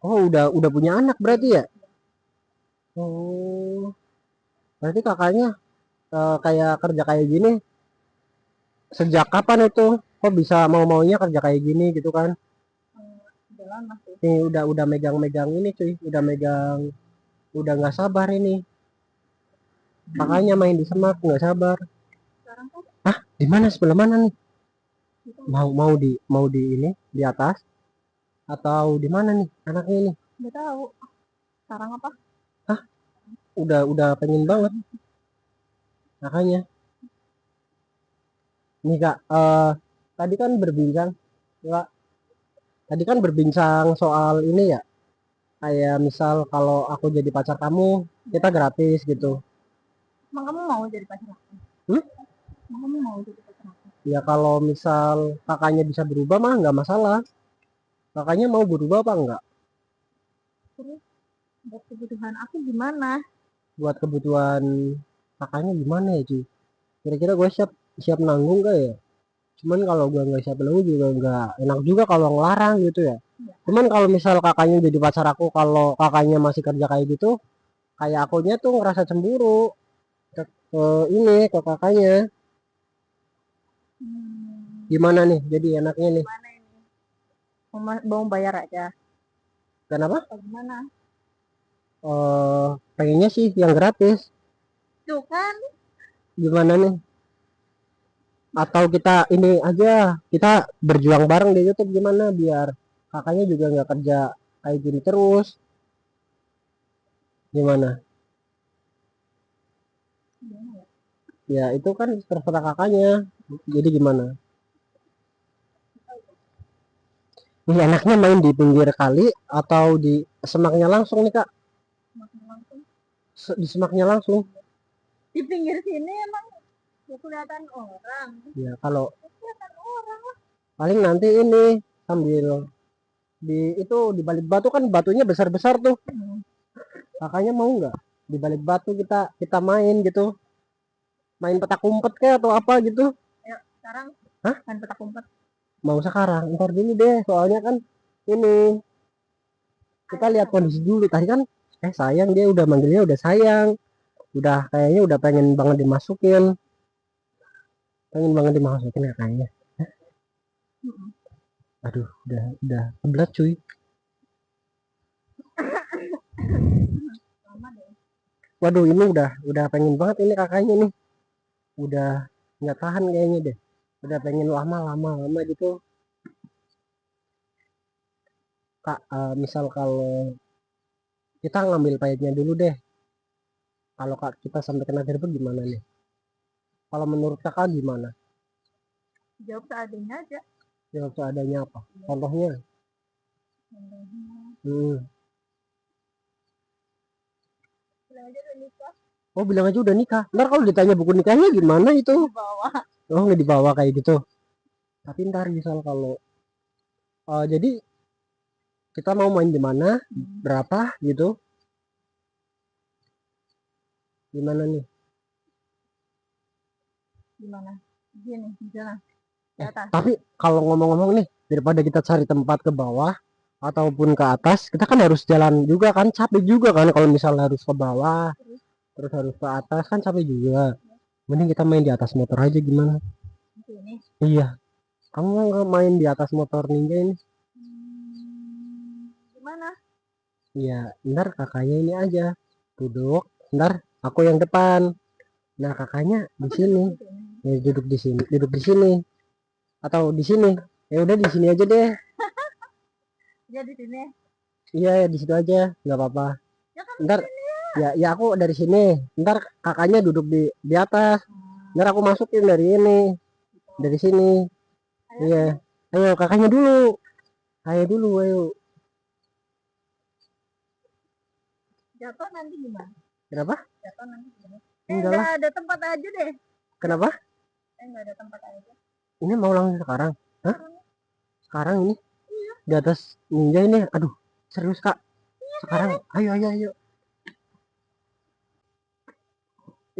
Oh udah punya anak berarti ya? Oh berarti kakaknya kayak kerja kayak gini sejak kapan itu? Kok bisa mau-maunya kerja kayak gini gitu kan? Nih udah megang-megang ini cuy, udah nggak sabar ini. Kakaknya main di Semak nggak sabar. Hah? Di mana sebelah mana nih? Mau di ini di atas atau di mana nih anaknya ini? Nggak tahu. Sekarang apa? Hah? Udah pengen banget. Makanya. Nih kak, tadi kan berbincang, Kak, tadi kan berbincang soal ini ya, kayak misal kalau aku jadi pacar kamu, kita gratis gitu. Emang kamu mau jadi pacar aku? Emang kamu mau jadi pacar aku? Ya kalau misal kakaknya bisa berubah mah nggak masalah. Kakaknya mau berubah apa enggak? Terus buat kebutuhan aku gimana? Buat kebutuhan kakaknya gimana ya cuy? Kira-kira gue siap nanggung gak ya? Cuman kalau gue nggak siap nanggung juga nggak enak juga kalau ngelarang gitu ya. Cuman kalau misal kakaknya jadi pacar aku, kalau kakaknya masih kerja kayak gitu, kayak akunya tuh ngerasa cemburu ke ini ke kakaknya. Gimana nih jadi enaknya nih? Mau bayar aja. Kenapa? Gimana? Pengennya sih yang gratis. Tuh kan? Gimana nih? Atau kita ini aja, kita berjuang bareng di YouTube gimana biar kakaknya juga nggak kerja kayak gini terus. Gimana? Ya itu kan terserah kakaknya. Jadi gimana? Ini enaknya main di pinggir kali atau di semaknya langsung nih kak? Di semaknya langsung. Di pinggir sini emang kelihatan orang. Ya kalau Kelihatan orang lah. paling nanti ini sambil itu di balik batu kan batunya besar-besar tuh. Kakaknya mau nggak di balik batu kita main gitu? Main petak umpet kayak atau apa gitu? Ayo sekarang. Hah? Main petak umpet. Mau sekarang? Ntar dulu deh, soalnya kan ini kita lihat kondisi dulu. Tadi kan sayang dia udah manggilnya udah sayang, udah kayaknya udah pengen banget dimasukin kakaknya. Aduh udah kebelat cuy. Waduh ini udah pengen banget ini kakaknya nih, udah nggak tahan kayaknya deh, udah pengen lama gitu kak. Misal kalau kita ngambil pahitnya dulu deh, kalau kak kita sampai kena gerbek gimana nih? Kalau menurut kakak gimana? Jawab seadanya aja. Jawab seadanya apa? Contohnya? Bilang aja udah nikah. Oh bilang aja udah nikah. Ntar kalau ditanya buku nikahnya gimana itu? Dibawa. Oh nggak dibawa kayak gitu. Tapi ntar misal kalau jadi kita mau main di mana, berapa gitu? Gimana nih? Gimana? Gini, jalan. Tapi kalau ngomong-ngomong nih, daripada kita cari tempat ke bawah ataupun ke atas, kita kan harus jalan juga kan, capek juga kan kalau misalnya harus ke bawah, terus harus ke atas kan capek juga. Mending kita main di atas motor aja gimana? Ini. Iya. Kamu nggak main di atas motor ninja ini? Gimana? Iya, ntar kakaknya ini aja duduk, ntar aku yang depan. Nah, kakaknya di sini. Ya, duduk di sini, duduk di sini atau di sini. Ya udah di sini aja deh. Ya di sini. Iya, ya, di situ aja, nggak apa-apa. Ya kan Ntar ya aku dari sini. Ntar kakaknya duduk di atas. Ntar aku masukin dari ini, dari sini. Iya. Ayo kakaknya dulu. Ayo dulu, ayo. jatuh nanti gimana? Kenapa? Jatuh nanti gimana? Enggak Nggak lah. ada tempat aja deh. Kenapa? Nggak ada tempat aja. Ini mau langsung sekarang? Hah? Sekarang ini? Di atas ninja ini? Aduh, serius kak? Sekarang? Ayo, ayo, ayo.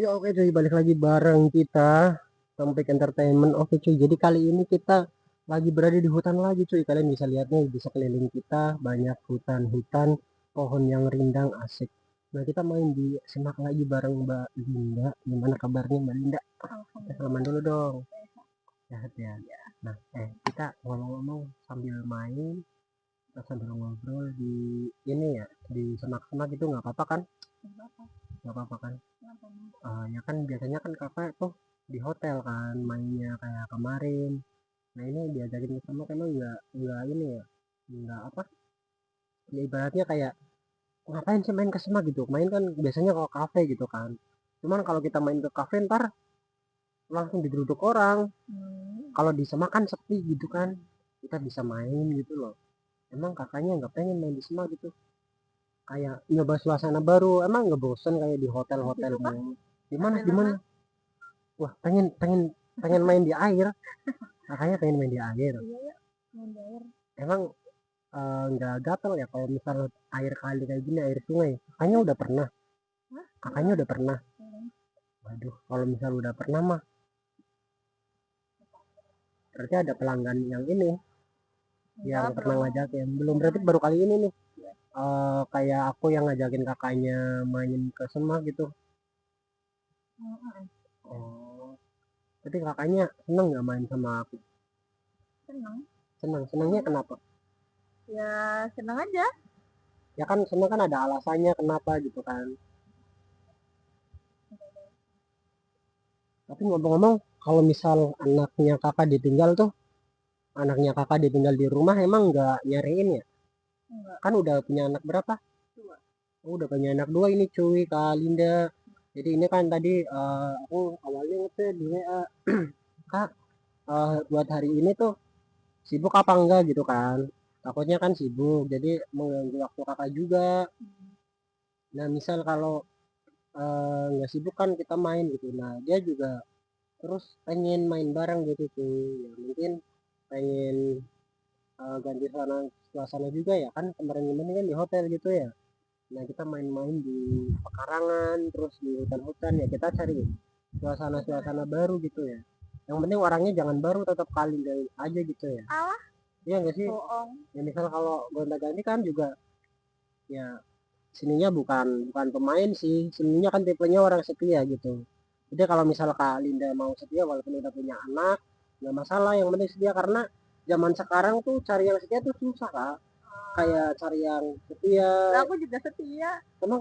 Ya oke cuy, balik lagi bareng kita Sampai Entertainment. Oke cuy, jadi kali ini kita lagi berada di hutan lagi cuy. Kalian bisa lihat nih, di sekeliling kita banyak hutan-hutan, pohon yang rindang, asik. Nah kita main di semak lagi bareng Mbak Linda. Gimana kabarnya Mbak Linda? Kita salaman dulu dong. Sehat ya. Nah kita ngomong-ngomong sambil main, kita sambil ngobrol di ini ya, di semak-semak itu nggak apa-apa kan? Nggak apa-apa kan? Ya kan biasanya kan kakak tuh di hotel kan mainnya kayak kemarin. Nah ini diajakin ke sana emang nggak ini ya, nggak apa ya, ibaratnya kayak ngapain sih main ke semak gitu, main kan biasanya kalau kafe gitu kan. Cuman kalau kita main ke kafe ntar langsung digeruduk orang. Kalau di semak kan sepi gitu kan, kita bisa main gitu loh. Emang kakaknya nggak pengen main di semak gitu, kayak nyoba suasana baru, emang nggak bosen kayak di hotel-hotel mulu. Gimana? Wah, pengen pengen pengen main di air. Makanya pengen main di air. Emang nggak gatel ya kalau misal air kali kayak gini, air sungai? Kakaknya udah pernah. Waduh, kalau misal udah pernah mah berarti ada pelanggan yang ini, yang pernah ngajakin. Belum, berarti baru kali ini nih. Kayak aku yang ngajakin kakaknya main ke Semak gitu. Oh, tapi kakaknya seneng nggak main sama aku? Senengnya kenapa? Ya seneng aja. Ya kan seneng kan ada alasannya kenapa gitu kan. Tapi ngomong-ngomong, kalau misal anaknya kakak ditinggal di rumah, emang nggak nyariin ya? Enggak. Kan udah punya anak berapa? Oh, udah punya anak dua ini cuy, Kak Linda. Jadi ini kan tadi aku awalnya nge di WA, Kak, buat hari ini tuh sibuk apa enggak gitu kan? Takutnya kan sibuk, jadi mengganggu waktu kakak juga. Nah, misal kalau nggak sibuk kan kita main gitu. Nah, dia juga terus pengen main bareng gitu cuy. Ya, mungkin pengen ganti suasana juga ya kan, kemarin-kemarin kan di hotel gitu ya. Nah kita main-main di pekarangan, terus di hutan-hutan ya, kita cari suasana-suasana baru gitu ya. Yang penting orangnya jangan baru, tetap kali aja gitu ya. Alah, Iya nggak sih? bohong. Ya misal kalau gonta-ganti kan juga ya, sininya bukan bukan pemain sih, sininya kan tipenya orang setia gitu. Jadi kalau misal Kak Linda mau setia walaupun udah punya anak, nggak masalah, yang penting setia, karena zaman sekarang tuh cari yang setia tuh susah Kak. Kayak cari yang setia. Lah, aku juga setia. Emang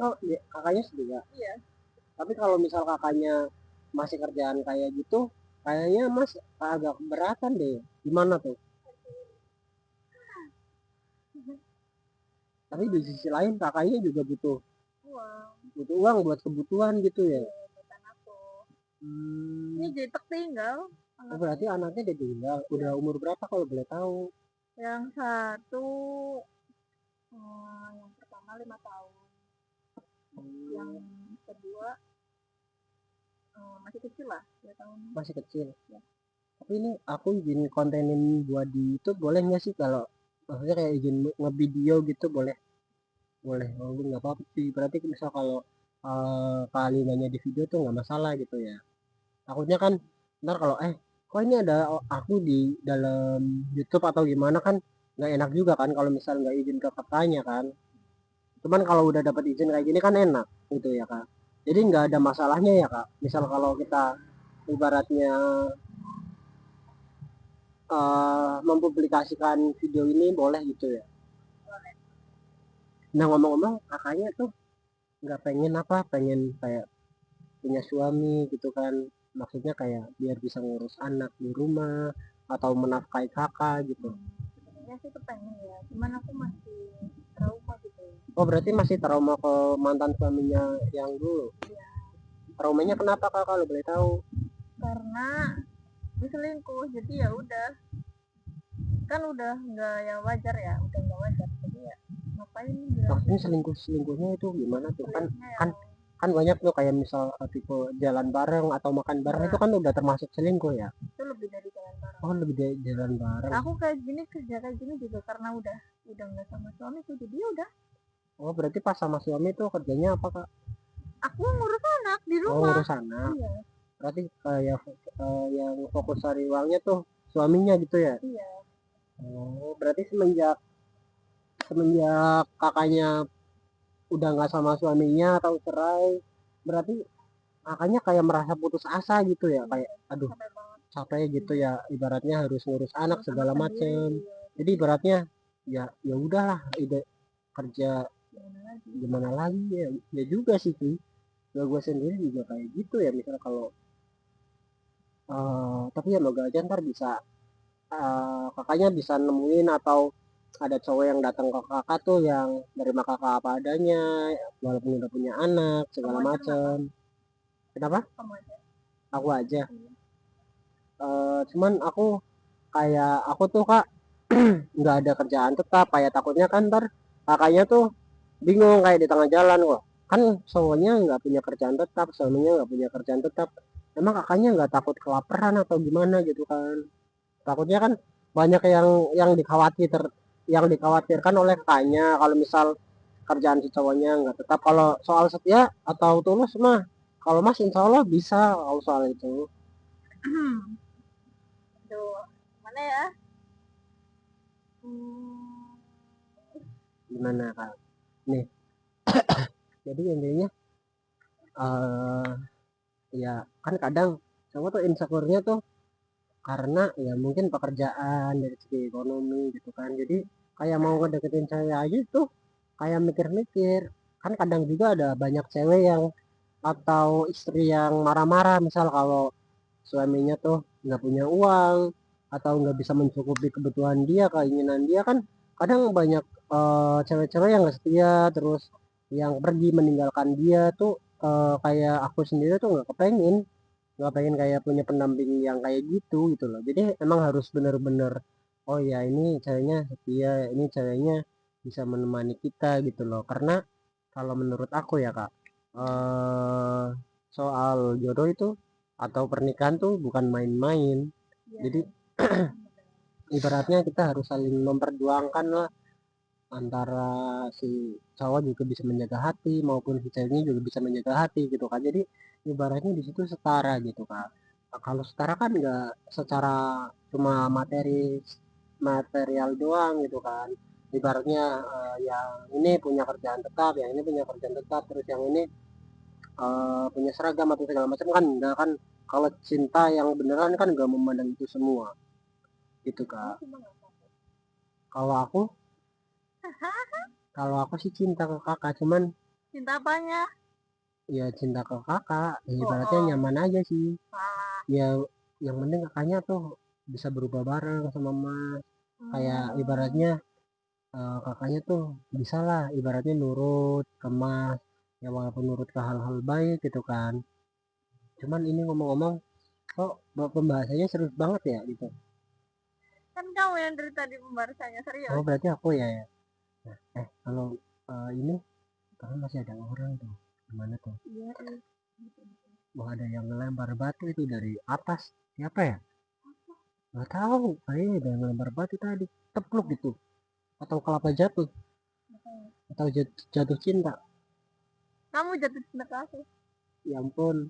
kakaknya setia? Iya. Tapi kalau misal kakaknya masih kerjaan kayak gitu, kayaknya mas agak keberatan deh. Gimana tuh? Tapi di sisi lain kakaknya juga butuh Uang. uang buat kebutuhan gitu ya. Bukan aku. Ini Hmm. jadi tertinggal. Oh, berarti anaknya udah tinggal. Udah umur berapa kalau boleh tahu? Yang satu, yang pertama 5 tahun. Yang kedua masih kecil lah, 2 tahun. Masih kecil. Ya. Tapi ini aku izin kontenin buat di YouTube boleh nggak sih, kalau maksudnya kayak izin ngevideo gitu boleh? Boleh. Oh, nggak apa-apa sih. Berarti misal kalau kali nanya di video tuh nggak masalah gitu ya. Takutnya kan ntar kalau kok ini ada aku di dalam YouTube atau gimana kan, nggak enak juga kan kalau misal nggak izin ke kakaknya kan. Cuman kalau udah dapat izin kayak gini kan enak gitu ya kak. Jadi nggak ada masalahnya ya kak. Misal kalau kita ibaratnya mempublikasikan video ini boleh gitu ya. Nah ngomong-ngomong, kakaknya tuh nggak pengen apa, pengen kayak punya suami gitu kan, maksudnya kayak biar bisa ngurus anak di rumah atau menafkahi kakak gitu. Sebenarnya sih kepengen ya, cuman aku masih trauma gitu ya. Oh berarti masih trauma ke mantan suaminya yang dulu. Iya, Traumanya kenapa kak kalau boleh tahu? karena diselingkuh, jadi ya udah, kan udah nggak yang wajar ya, udah nggak wajar, jadi ya ngapain Maksudnya dilanjutin. selingkuhnya itu gimana tuh? Kan Selingkuhnya kan yang kan banyak tuh kayak misal tipe jalan bareng atau makan bareng itu enggak, kan udah termasuk selingkuh ya. itu lebih dari jalan bareng. Oh lebih dari jalan bareng. Aku kayak gini, kerja kayak gini juga karena udah nggak sama suamiku, jadi ya udah, Oh berarti pas sama suami tuh kerjanya apa kak? aku ngurus anak di Oh rumah. ngurus anak. Iya, Berarti kayak yang fokus cari uangnya tuh suaminya gitu ya. iya. Oh berarti semenjak semenjak kakaknya udah nggak sama suaminya atau cerai, berarti kakaknya kayak merasa putus asa gitu ya, Iya, kayak aduh capek banget. capek gitu ya, ibaratnya harus ngurus anak Ngurus anak segala sendiri, macem. iya. Jadi ibaratnya ya udahlah, ide kerja Gimana lagi? gimana lagi ya, ya juga sih cuy. Gue sendiri juga kayak gitu ya, misal kalau tapi ya moga aja ntar bisa kakaknya bisa nemuin atau ada cowok yang datang ke kakak tuh yang nerima kakak apa adanya walaupun udah punya anak Kamu segala aja kenapa? macem. Kenapa? Kamu aja. Aku aja. Iya. Cuman aku kayak aku tuh kak nggak ada kerjaan tetap, kayak takutnya kan ntar kakaknya tuh bingung kayak di tengah jalan, kok kan cowoknya nggak punya kerjaan tetap, suaminya nggak punya kerjaan tetap, emang kakaknya nggak takut kelaparan atau gimana gitu kan. Takutnya kan banyak yang dikhawatirkan oleh kakaknya kalau misal kerjaan si cowoknya nggak tetap. Kalau soal setia atau tulus mah, kalau mas insya Allah bisa kalau soal itu. Aduh, mana ya? Hmm, Gimana kak nih, jadi intinya eh ya kan kadang cowok tuh insecure-nya tuh karena ya mungkin pekerjaan dari segi ekonomi gitu kan, jadi kayak mau ngedeketin saya aja tuh kayak mikir-mikir. Kan kadang juga ada banyak cewek yang atau istri yang marah-marah misal kalau suaminya tuh nggak punya uang atau nggak bisa mencukupi kebutuhan dia, keinginan dia kan. Kadang banyak cewek-cewek yang nggak setia terus yang pergi meninggalkan dia tuh, kayak aku sendiri tuh nggak pengen kayak punya pendamping yang kayak gitu loh. Jadi emang harus bener-bener oh ya ini ceweknya setia, ini ceweknya bisa menemani kita gitu loh. Karena kalau menurut aku ya kak, eh soal jodoh itu atau pernikahan tuh bukan main-main. ya, Jadi ibaratnya kita harus saling memperjuangkan lah, antara si cowok juga bisa menjaga hati maupun si ceweknya juga bisa menjaga hati gitu kan. Jadi ibaratnya di situ setara gitu kan. Nah, kalau setara kan nggak secara cuma material doang gitu kan. Ibaratnya yang ini punya kerjaan tetap, yang ini punya kerjaan tetap, terus yang ini punya seragam atau segala macam kan enggak kan. Kalau cinta yang beneran kan nggak memandang itu semua gitu kamu kak. cuma nggak apa. Kalau aku kalau aku sih cinta ke kakak, cuman Cinta apanya? ya cinta ke kakak ya ibaratnya Bohong. nyaman aja sih. Salah. Ya yang penting kakaknya tuh bisa berubah bareng sama mas, kayak ibaratnya kakaknya tuh bisa lah ibaratnya nurut ke mas, ya walaupun nurut ke hal-hal baik gitu kan. Cuman ini ngomong-ngomong kok pembahasannya serius banget ya gitu. Kan kamu yang dari tadi pembahasannya Oh serius. berarti aku ya, ya. Nah, kalau ini kan masih ada orang tuh gimana tuh. Iya, Wah ada yang ngelempar batu itu dari atas, siapa ya? Nggak tahu, kayaknya ada yang ngelempar batu tadi, tepluk gitu, atau kelapa jatuh, atau jatuh cinta. kamu jatuh cinta ke aku. Ya ampun,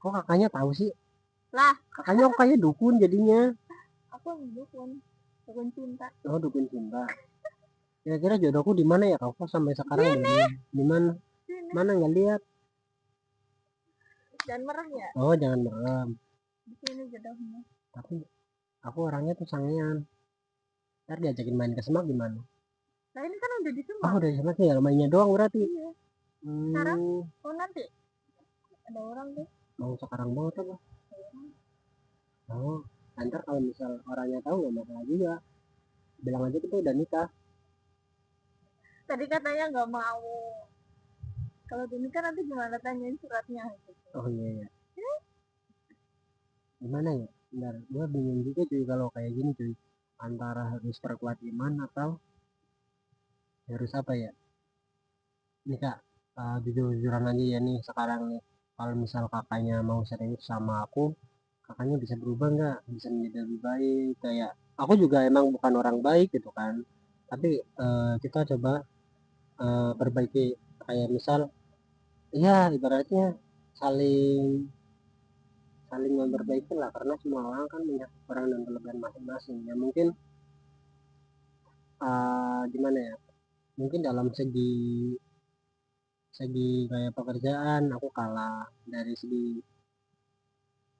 kok kakaknya tahu sih? Lah, Kakaknya kok kayak dukun jadinya. aku dukun cinta. Oh dukun cinta. Kira-kira jodohku di mana ya? Kau sampai sekarang belum Gini, di mana? sini. Mana nggak lihat? Jangan merem ya. Oh jangan merem. Di sini jodohnya. Tapi aku orangnya tuh sangean. Ntar diajakin main ke Semak gimana? Nah ini kan udah disunat. Oh udah disunat ya, mainnya doang berarti. Iya. Sekarang nanti ada orang tuh mau sekarang banget apa. Oh ntar kalau misal orangnya tahu nggak masalah juga, bilang aja kita udah nikah. Tadi katanya nggak mau, kalau dinikah nanti gimana, tanyain suratnya gitu. Oh iya ya, gimana ya, bentar gue bingung juga cuy kalau kayak gini cuy, antara harus perkuat iman atau harus apa ya. Nih kak, jujur-jujuran aja ya nih sekarang nih, kalau misal kakaknya mau serius sama aku, kakaknya bisa berubah nggak, bisa menjadi lebih baik. Kayak aku juga emang bukan orang baik gitu kan, tapi kita coba perbaiki. Kayak misal ya ibaratnya saling saling memperbaiki lah, karena semua orang kan punya kekurangan dan kelebihan masing-masing ya. Mungkin gimana ya, mungkin dalam segi segi kayak pekerjaan aku kalah, dari segi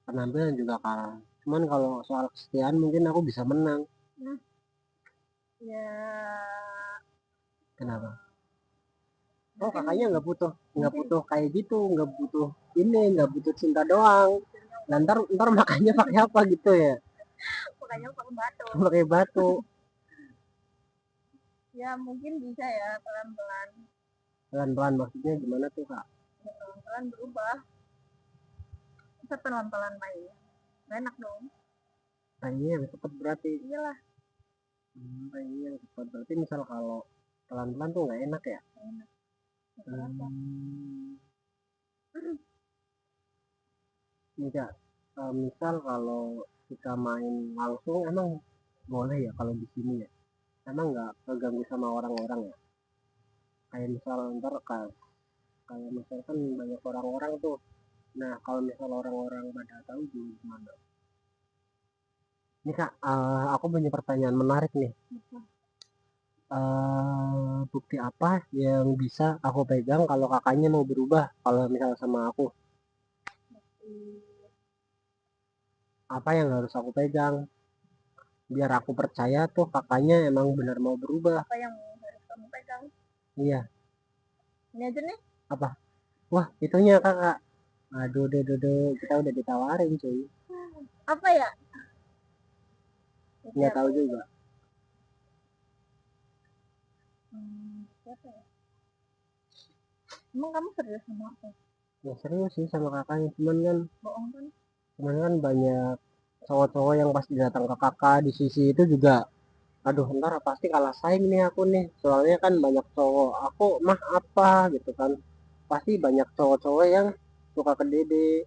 penampilan juga kalah, cuman kalau soal kesetiaan mungkin aku bisa menang. Ya kenapa? Oh kakaknya nggak butuh kayak gitu, nggak butuh ini, nggak butuh cinta doang. Nah, ntar makannya pakai apa gitu ya? Makanya pakai batu. Ya mungkin bisa ya, pelan-pelan. Pelan-pelan maksudnya gimana tuh kak? Pelan-pelan berubah. Bisa pelan-pelan main. Gak enak dong. Mainnya yang cepet berarti. Iyalah. Mainnya yang cepet berarti, misal kalau pelan-pelan tuh nggak enak ya? Enak. Nih kak, misal kalau kita main langsung emang boleh ya kalau di sini ya? Emang nggak keganggu sama orang-orang ya? Kayak misal ntar kayak misalkan banyak orang-orang tuh. Nah kalau misal orang-orang pada tahu gimana? Nih kak, aku punya pertanyaan menarik nih. Bukti apa yang bisa aku pegang kalau kakaknya mau berubah kalau misal sama aku? Apa yang harus aku pegang biar aku percaya tuh kakaknya emang benar mau berubah? Apa yang harus kamu pegang? Iya. Ini aja nih. Apa? Wah itunya kakak. Aduh, kita udah ditawarin cuy. Apa ya? Nggak tahu juga. Siapa ya? Emang kamu serius sama aku? Ya serius sih sama kakaknya, cuman kan bohong kan? Cuman kan banyak cowok-cowok yang pasti datang ke kakak di sisi itu juga. Aduh ntar pasti kalah saing nih aku nih, soalnya kan banyak cowok, aku mah apa gitu kan, pasti banyak cowok-cowok yang suka ke dede,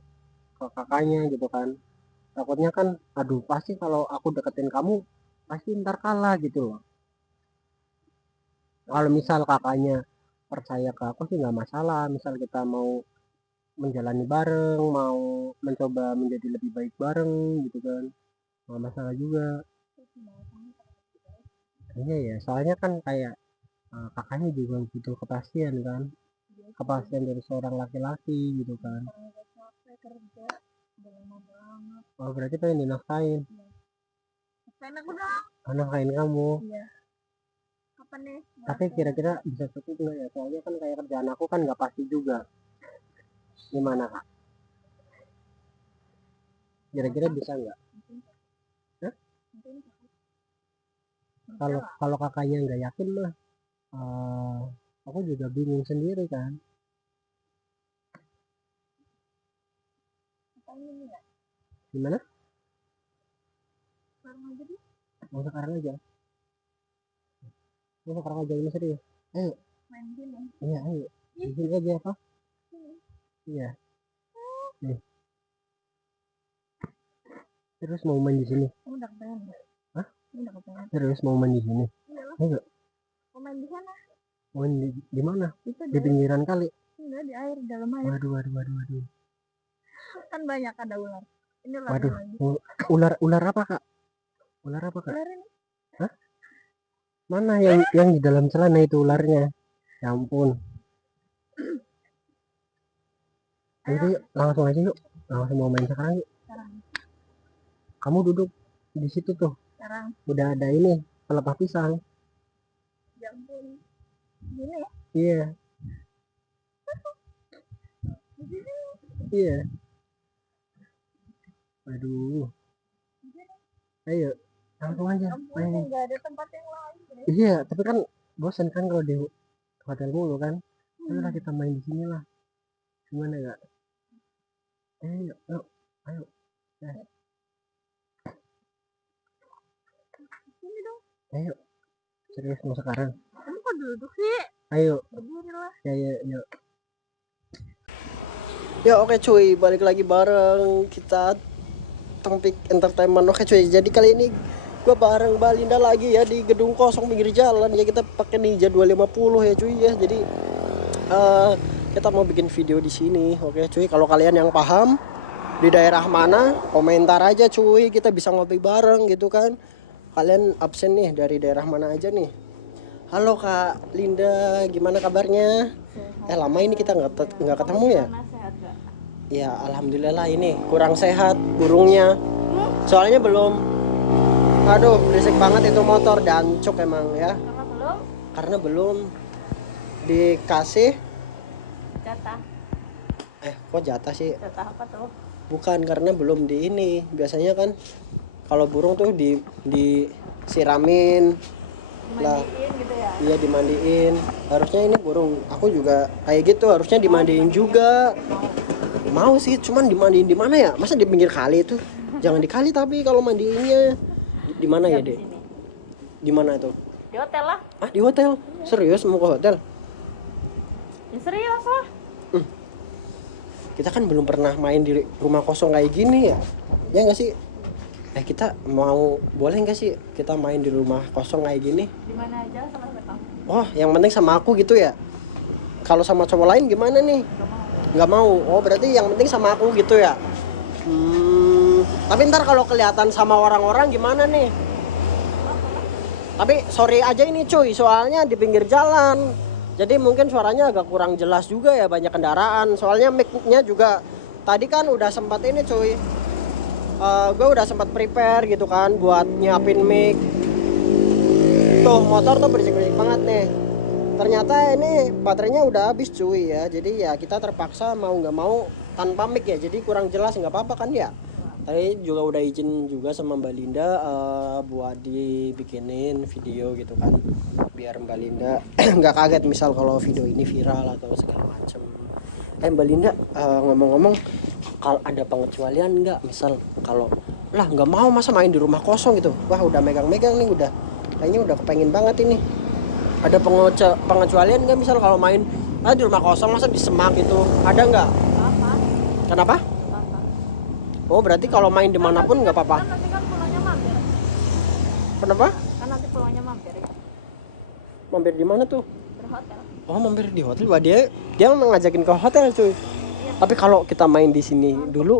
ke kakaknya gitu kan. Takutnya kan, aduh pasti kalau aku deketin kamu pasti ntar kalah gitu loh. Kalau misal kakaknya percaya ke aku sih nggak masalah, misal kita mau menjalani bareng, mau mencoba menjadi lebih baik bareng gitu kan, nggak masalah juga. Iya ya, soalnya kan kayak kakaknya juga butuh kepastian kan, kepastian dari seorang laki-laki gitu kan. Oh berarti pengen dinafkain. Nafkain aku dong. Oh, nafkain kamu. Iya. Kapan nih? Tapi kira-kira bisa cukup nggak ya, soalnya kan kayak kerjaan aku kan nggak pasti juga. Gimana kak? Kira-kira bisa nggak? Hah? Kalau kakaknya nggak yakin mah, aku juga bingung sendiri kan. Gimana? Mau sekarang aja. Mau sekarang aja, ini serius. Ayo. Main game. Iya ayo. Di sini aja apa? Iya. Nih. Terus mau main di sini? Hah? Terus mau main di sini? Ayo. Mau main di sana? Main di mana? Di pinggiran kali. Enggak, di air, di dalam air. Waduh. Kan banyak ada ular. Ini ular. Waduh, ular apa kak? Ular apa kak? Ular ini. Hah? Mana yang di dalam celana itu ularnya? Ya ampun. Itu langsung aja yuk. Langsung mau main sekarang yuk. Sekarang. Kamu duduk di situ tuh. Sekarang. Udah ada ini, pelepah pisang. Ya ampun. Gini. Iya. Iya. Aduh. Ayo, langsung aja main. Nggak ada tempat yang lain. Iya, tapi kan bosan kan kalau di hotel mulu kan. Ayolah kita main di sini lah. Gimana ya? Ayo, ayo, ayo. Sini dong. Ayo. Serius mau sekarang? Kamu kok duduk sih? Ayo. Berdiri lah. Ya. Ya oke cuy, balik lagi bareng kita Topik Entertainment. Oke cuy, jadi kali ini gue bareng Balinda lagi ya di gedung kosong pinggir jalan ya. Kita pakai Ninja 250 ya cuy ya. Jadi kita mau bikin video di sini. Oke cuy, kalau kalian yang paham di daerah mana, komentar aja cuy. Kita bisa ngopi bareng gitu kan. Kalian absen nih dari daerah mana aja nih? Halo Kak Linda, gimana kabarnya? Lama ini kita nggak ketemu ya? Ya alhamdulillah ini kurang sehat burungnya. Soalnya belum. Aduh berisik banget itu motor dancuk emang ya. Karena belum dikasih jatah. Kok jatah sih? Jatah apa tuh? Bukan, karena belum di ini. Biasanya kan kalau burung tuh disiramin lah. Dimandiin gitu ya? Iya dimandiin. Harusnya ini burung aku juga kayak gitu, harusnya dimandiin juga. Mau sih, cuman dimandiin di mana ya? Masa di pinggir kali itu? Jangan di kali, tapi kalau mandiinnya di mana ya, Dek? Di mana itu? Di hotel lah. Ah, di hotel. Serius mau ke hotel? Ya serius lah. Kita kan belum pernah main di rumah kosong kayak gini ya. Ya enggak sih? Kita mau, boleh enggak sih kita main di rumah kosong kayak gini? Di mana aja sama siapa? Oh, yang penting sama aku gitu ya. Kalau sama cowok lain gimana nih? Nggak mau. Oh berarti yang penting sama aku gitu ya. Tapi ntar kalau kelihatan sama orang-orang gimana nih? Tapi sorry aja ini cuy, soalnya di pinggir jalan, jadi mungkin suaranya agak kurang jelas juga ya, banyak kendaraan. Soalnya mic-nya juga tadi kan udah sempat ini cuy, gue udah sempat prepare gitu kan buat nyiapin mic. Tuh motor tuh berisik-berisik banget nih. Ternyata ini baterainya udah habis cuy ya. Jadi ya kita terpaksa mau nggak mau tanpa mic ya. Jadi kurang jelas, nggak apa-apa kan ya. Tadi juga udah izin juga sama Mbak Linda buat dibikinin video gitu kan. Biar Mbak Linda nggak kaget misal kalau video ini viral atau segala macem. Mbak Linda ngomong-ngomong, kalau ada pengecualian nggak? Misal kalau lah nggak mau masa main di rumah kosong gitu. Wah udah megang-megang nih, udah kayaknya udah kepengen banget ini. Ada pengecualian nggak misal kalau main di rumah kosong masa di semak gitu, ada nggak? Apa? Kenapa? Apa? Oh berarti kalau main dimanapun nggak apa-apa? Kan nanti kan pulangnya mampir. Kenapa? Kan nanti pulangnya mampir ya. Mampir di mana tuh? Berhotel. Oh mampir di hotel. Wah dia ngajakin ke hotel cuy. Iya. Tapi kalau kita main di sini ngantuk dulu,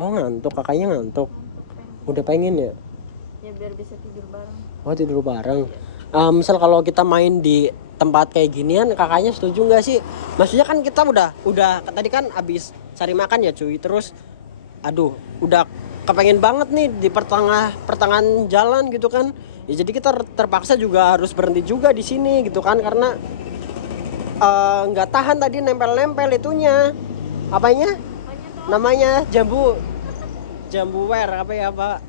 oh ngantuk, kakaknya ngantuk. Udah pengen ya? Ya biar bisa tidur bareng. Oh tidur bareng. Misal kalau kita main di tempat kayak ginian, kakaknya setuju nggak sih? Maksudnya kan kita udah tadi kan abis cari makan ya cuy, terus aduh udah kepengen banget nih di pertengahan jalan gitu kan ya, jadi kita terpaksa juga harus berhenti juga di sini gitu kan, karena nggak tahan tadi nempel itunya apanya namanya jambu wear apa ya pak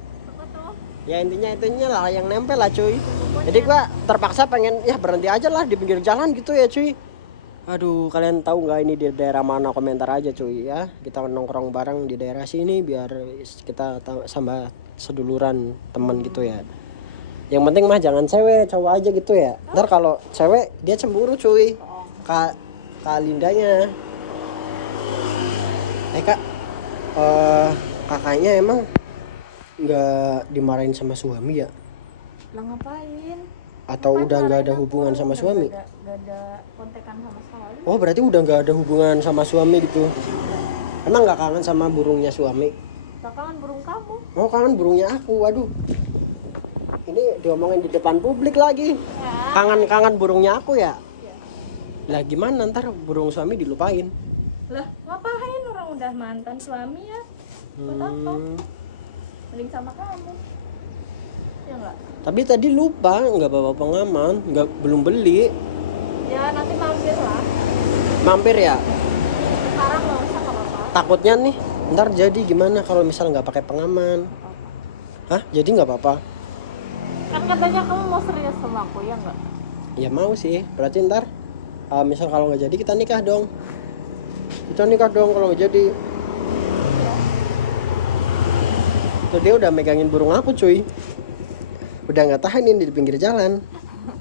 ya, intinya lah yang nempel lah cuy. Jadi gua terpaksa pengen ya berhenti aja lah di pinggir jalan gitu ya cuy. Aduh, kalian tahu nggak ini di daerah mana? Komentar aja cuy ya. Kita nongkrong bareng di daerah sini biar kita sama seduluran teman gitu ya. Yang penting mah jangan cewek, cowok aja gitu ya. Ntar kalau cewek dia cemburu cuy. Kak Lindanya. Kak, kakaknya emang nggak dimarahin sama suami ya? Lah ngapain? Atau udah nggak ada hubungan sama suami? Nggak ada kontekan sama sekali. Oh berarti udah nggak ada hubungan sama suami gitu? Emang nggak kangen sama burungnya suami? Nggak kangen burung kamu? Oh kangen burungnya aku, waduh. Ini diomongin di depan publik lagi. Ya. Kangen burungnya aku ya? Ya. Lah gimana ntar burung suami dilupain? Lah ngapain, orang udah mantan suami ya? Buat apa? Mending sama kamu ya enggak? Tapi tadi lupa nggak bawa pengaman, belum beli. Ya nanti mampir lah. Mampir ya. Sekarang nggak usah kalau apa. Takutnya nih ntar jadi gimana kalau misal nggak pakai pengaman. Hah, jadi nggak apa-apa? Kan katanya kamu mau serius sama aku, ya nggak? Ya mau sih, berarti ntar misal kalau nggak jadi kita nikah dong. Kita nikah dong kalau nggak jadi. Tuh dia udah megangin burung aku cuy. Udah nggak tahanin di pinggir jalan.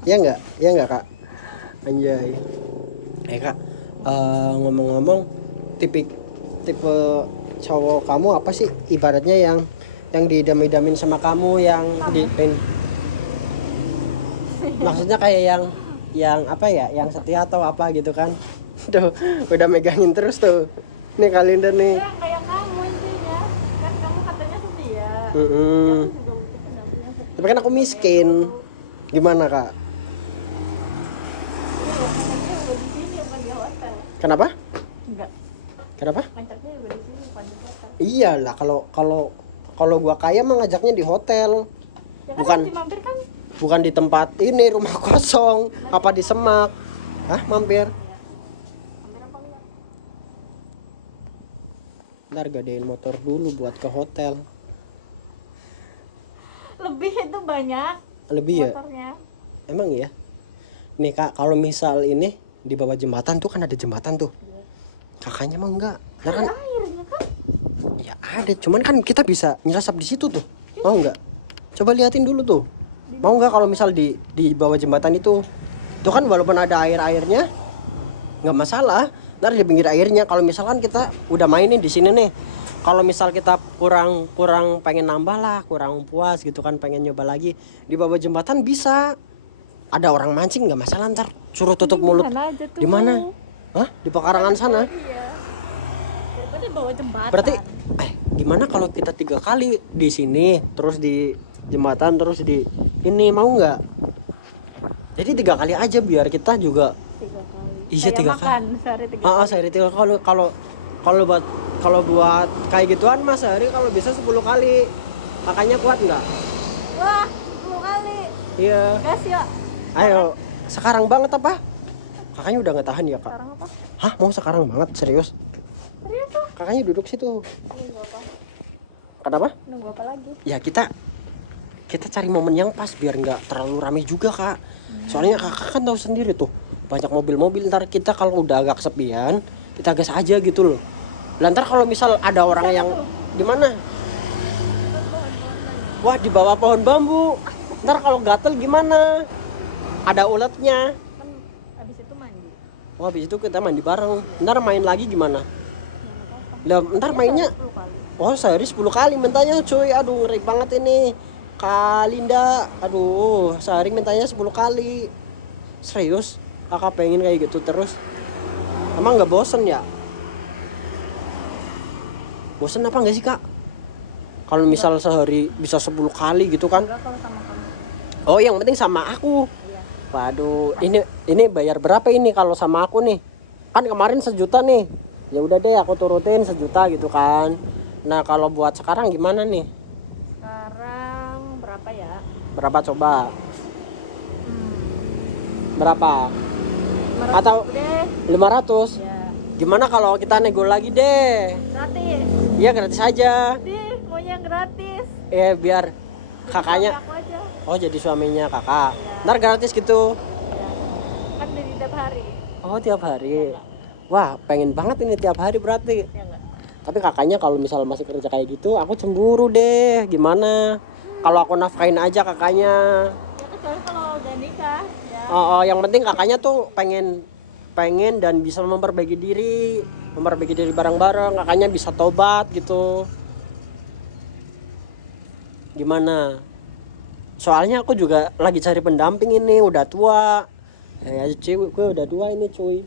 Ya nggak kak? Anjay. Kak, ngomong-ngomong, tipe cowok kamu apa sih? Ibaratnya yang didam-damin sama kamu, yang maksudnya kayak yang apa ya? Yang setia atau apa gitu kan? Tuh, udah megangin terus tuh. Nih kalender nih. Ya kayak kamu intinya. Kan kamu katanya setia. Tapi kan aku miskin. Gimana kak? Kenapa? Enggak. Kenapa? Ngajaknya juga di sini bukan di hotel. Iyalah, kalau gua kaya mah ngajaknya di hotel. Ya kan Bukan mampir kan? bukan di tempat ini rumah kosong, apa di Semak. Hah, mampir? Mampir apa enggak? Ntar gadein motor dulu buat ke hotel. Lebih itu banyak Lebih ya? motornya. Emang ya? Nih kak, kalau misal ini di bawah jembatan tuh kan ada jembatan tuh. Kakaknya mah enggak. Nah kan Airnya kan? ya ada, cuman kan kita bisa nyelesap di situ tuh. Mau enggak? Coba liatin dulu tuh. Mau enggak kalau misal di bawah jembatan itu? Tuh kan walaupun ada airnya nggak masalah. Ntar di pinggir airnya kalau misalkan kita udah mainin di sini nih. Kalau misal kita kurang pengen nambah lah, kurang puas gitu kan, pengen nyoba lagi di bawah jembatan bisa. Ada orang mancing nggak masalah, ntar suruh tutup mulut. Di mana? Hah? Di pekarangan sana. Iya. Daripada bawa jembatan. Berarti gimana kalau kita 3 kali di sini, terus di jembatan, terus di ini, mau nggak? Jadi 3 kali aja biar kita juga 3 kali. Iya, 3 kali. Makan sehari 3 kali. Sehari 3 kali. Kalau buat kayak gituan mas sehari kalau bisa 10 kali. Kakaknya kuat nggak? Wah, 10 kali. Iya. Gas ya. Ayo, sekarang banget apa? Kakaknya udah nggak tahan ya kak? Sekarang apa? Hah, mau sekarang banget? Serius? Serius tuh. Kakaknya duduk situ. Nunggu apa? Kenapa? Nunggu apa lagi? Ya kita cari momen yang pas biar nggak terlalu rame juga kak. Soalnya kakak kan tahu sendiri tuh, banyak mobil-mobil. Ntar kita kalau udah agak kesepian, kita gas aja gitu loh. Lantar kalau misal ada orang yang di mana? Wah, di bawah pohon bambu. Ntar kalau gatel gimana? Ada uletnya. Kan abis itu mandi. Wah, habis itu kita mandi bareng. Ntar main lagi gimana? Nggak Lah, apa-apa. ntar mainnya 10 kali. sehari 10 kali mintanya cuy. Aduh, ngeri banget ini. Kalinda, aduh, sehari mintanya 10 kali. Serius? Kakak pengen kayak gitu terus? Emang nggak bosen ya? Bosen apa nggak sih kak? Kalau misal sehari bisa 10 kali gitu kan? Enggak kalau sama kamu. Oh, yang penting sama aku. Iya. Waduh, ini bayar berapa ini kalau sama aku nih? Kan kemarin 1 juta nih. Ya udah deh, aku turutin 1 juta gitu kan. Nah, kalau buat sekarang gimana nih? Sekarang berapa ya? Berapa coba? Berapa? 500 Atau deh. 500? Ya. Gimana kalau kita nego lagi deh? Gratis. Iya, gratis aja. Dih, maunya gratis. Biar kakaknya. Aku aja. Oh, jadi suaminya kakak. Ya. Ntar gratis gitu. Ya. Kan dari tiap hari. Oh, tiap hari. Wah, pengen banget ini tiap hari berarti. Ya enggak? Tapi kakaknya kalau misal masih kerja kayak gitu, aku cemburu deh. Gimana? Kalau aku nafkain aja kakaknya. Ya kecuali kalau udah nikah ya. Oh, yang penting kakaknya tuh pengen dan bisa memperbaiki diri bareng-bareng. Kakaknya bisa tobat gitu. Gimana? Soalnya aku juga lagi cari pendamping ini, udah tua. Ya cewek gue udah tua ini cuy.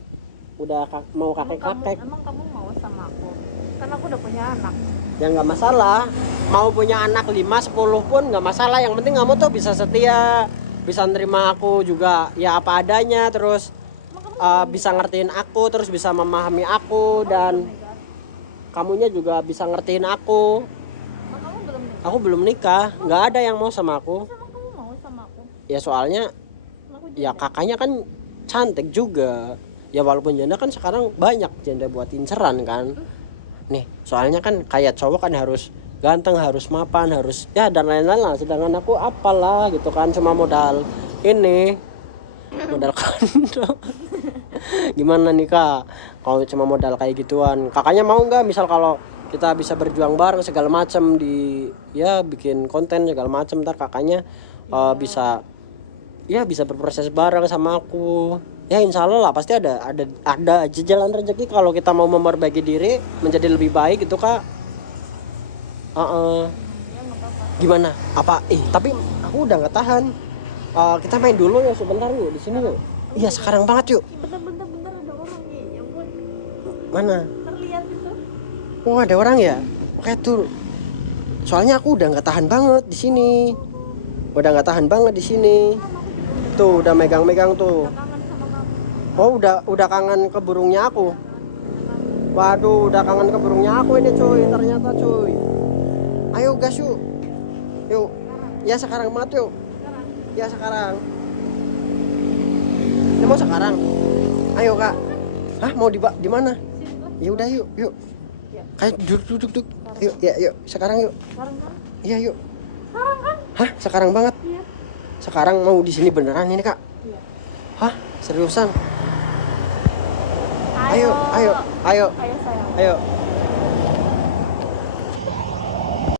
Udah mau kakek-kakek. Emang kamu mau sama aku? Kan aku udah punya anak. Ya nggak masalah, mau punya anak 5-10 pun nggak masalah. Yang penting kamu tuh bisa setia, bisa nerima aku juga ya apa adanya, terus bisa ngertiin aku, terus bisa memahami aku, dan kamunya juga bisa ngertiin aku. Emang kamu belum nikah? Aku belum nikah, nggak ada yang mau sama aku. Emang kamu mau sama aku? Ya soalnya Aku ya kakaknya kan cantik juga. Ya walaupun janda kan sekarang banyak janda buat inceran kan. Nih, soalnya kan kayak cowok kan harus ganteng, harus mapan, harus ya dan lain-lain lah. Sedangkan aku apalah gitu kan, cuma modal ini, modal kondo. Gimana nih kak, kalau cuma modal kayak gituan, kakaknya mau nggak misal kalau kita bisa berjuang bareng segala macam di ya bikin konten segala macam, ntar kakaknya bisa berproses bareng sama aku. Ya insya Allah lah pasti ada aja jalan rezeki kalau kita mau memperbaiki diri menjadi lebih baik gitu kak. Ya nggak apa-apa. Gimana? Apa? Tapi aku udah nggak tahan. Kita main dulu ya sebentar yuk di sini yuk. Iya sekarang banget yuk. Bentar ada orang nih. Ya ampun. Mana? Terlihat itu. Oh ada orang ya? Oke tuh. Soalnya aku udah nggak tahan banget di sini. Tuh udah megang-megang tuh. Kangen sama kamu. Oh udah kangen ke burungnya aku. Waduh udah kangen ke burungnya aku ini cuy. Ternyata cuy. Ayo gas yuk. Yuk. Ya sekarang banget yuk. Ya sekarang. Ini mau sekarang. Ayo kak. Hah mau di mana? Ya udah yuk. Ya. Kayak duduk. Yuk. Sekarang yuk. Sekarang kan? Iya yuk. Sekarang kan? Hah sekarang banget. Iya. Sekarang mau di sini beneran ini kak. Iya. Hah seriusan? Ayo Ayo sayang. Ayo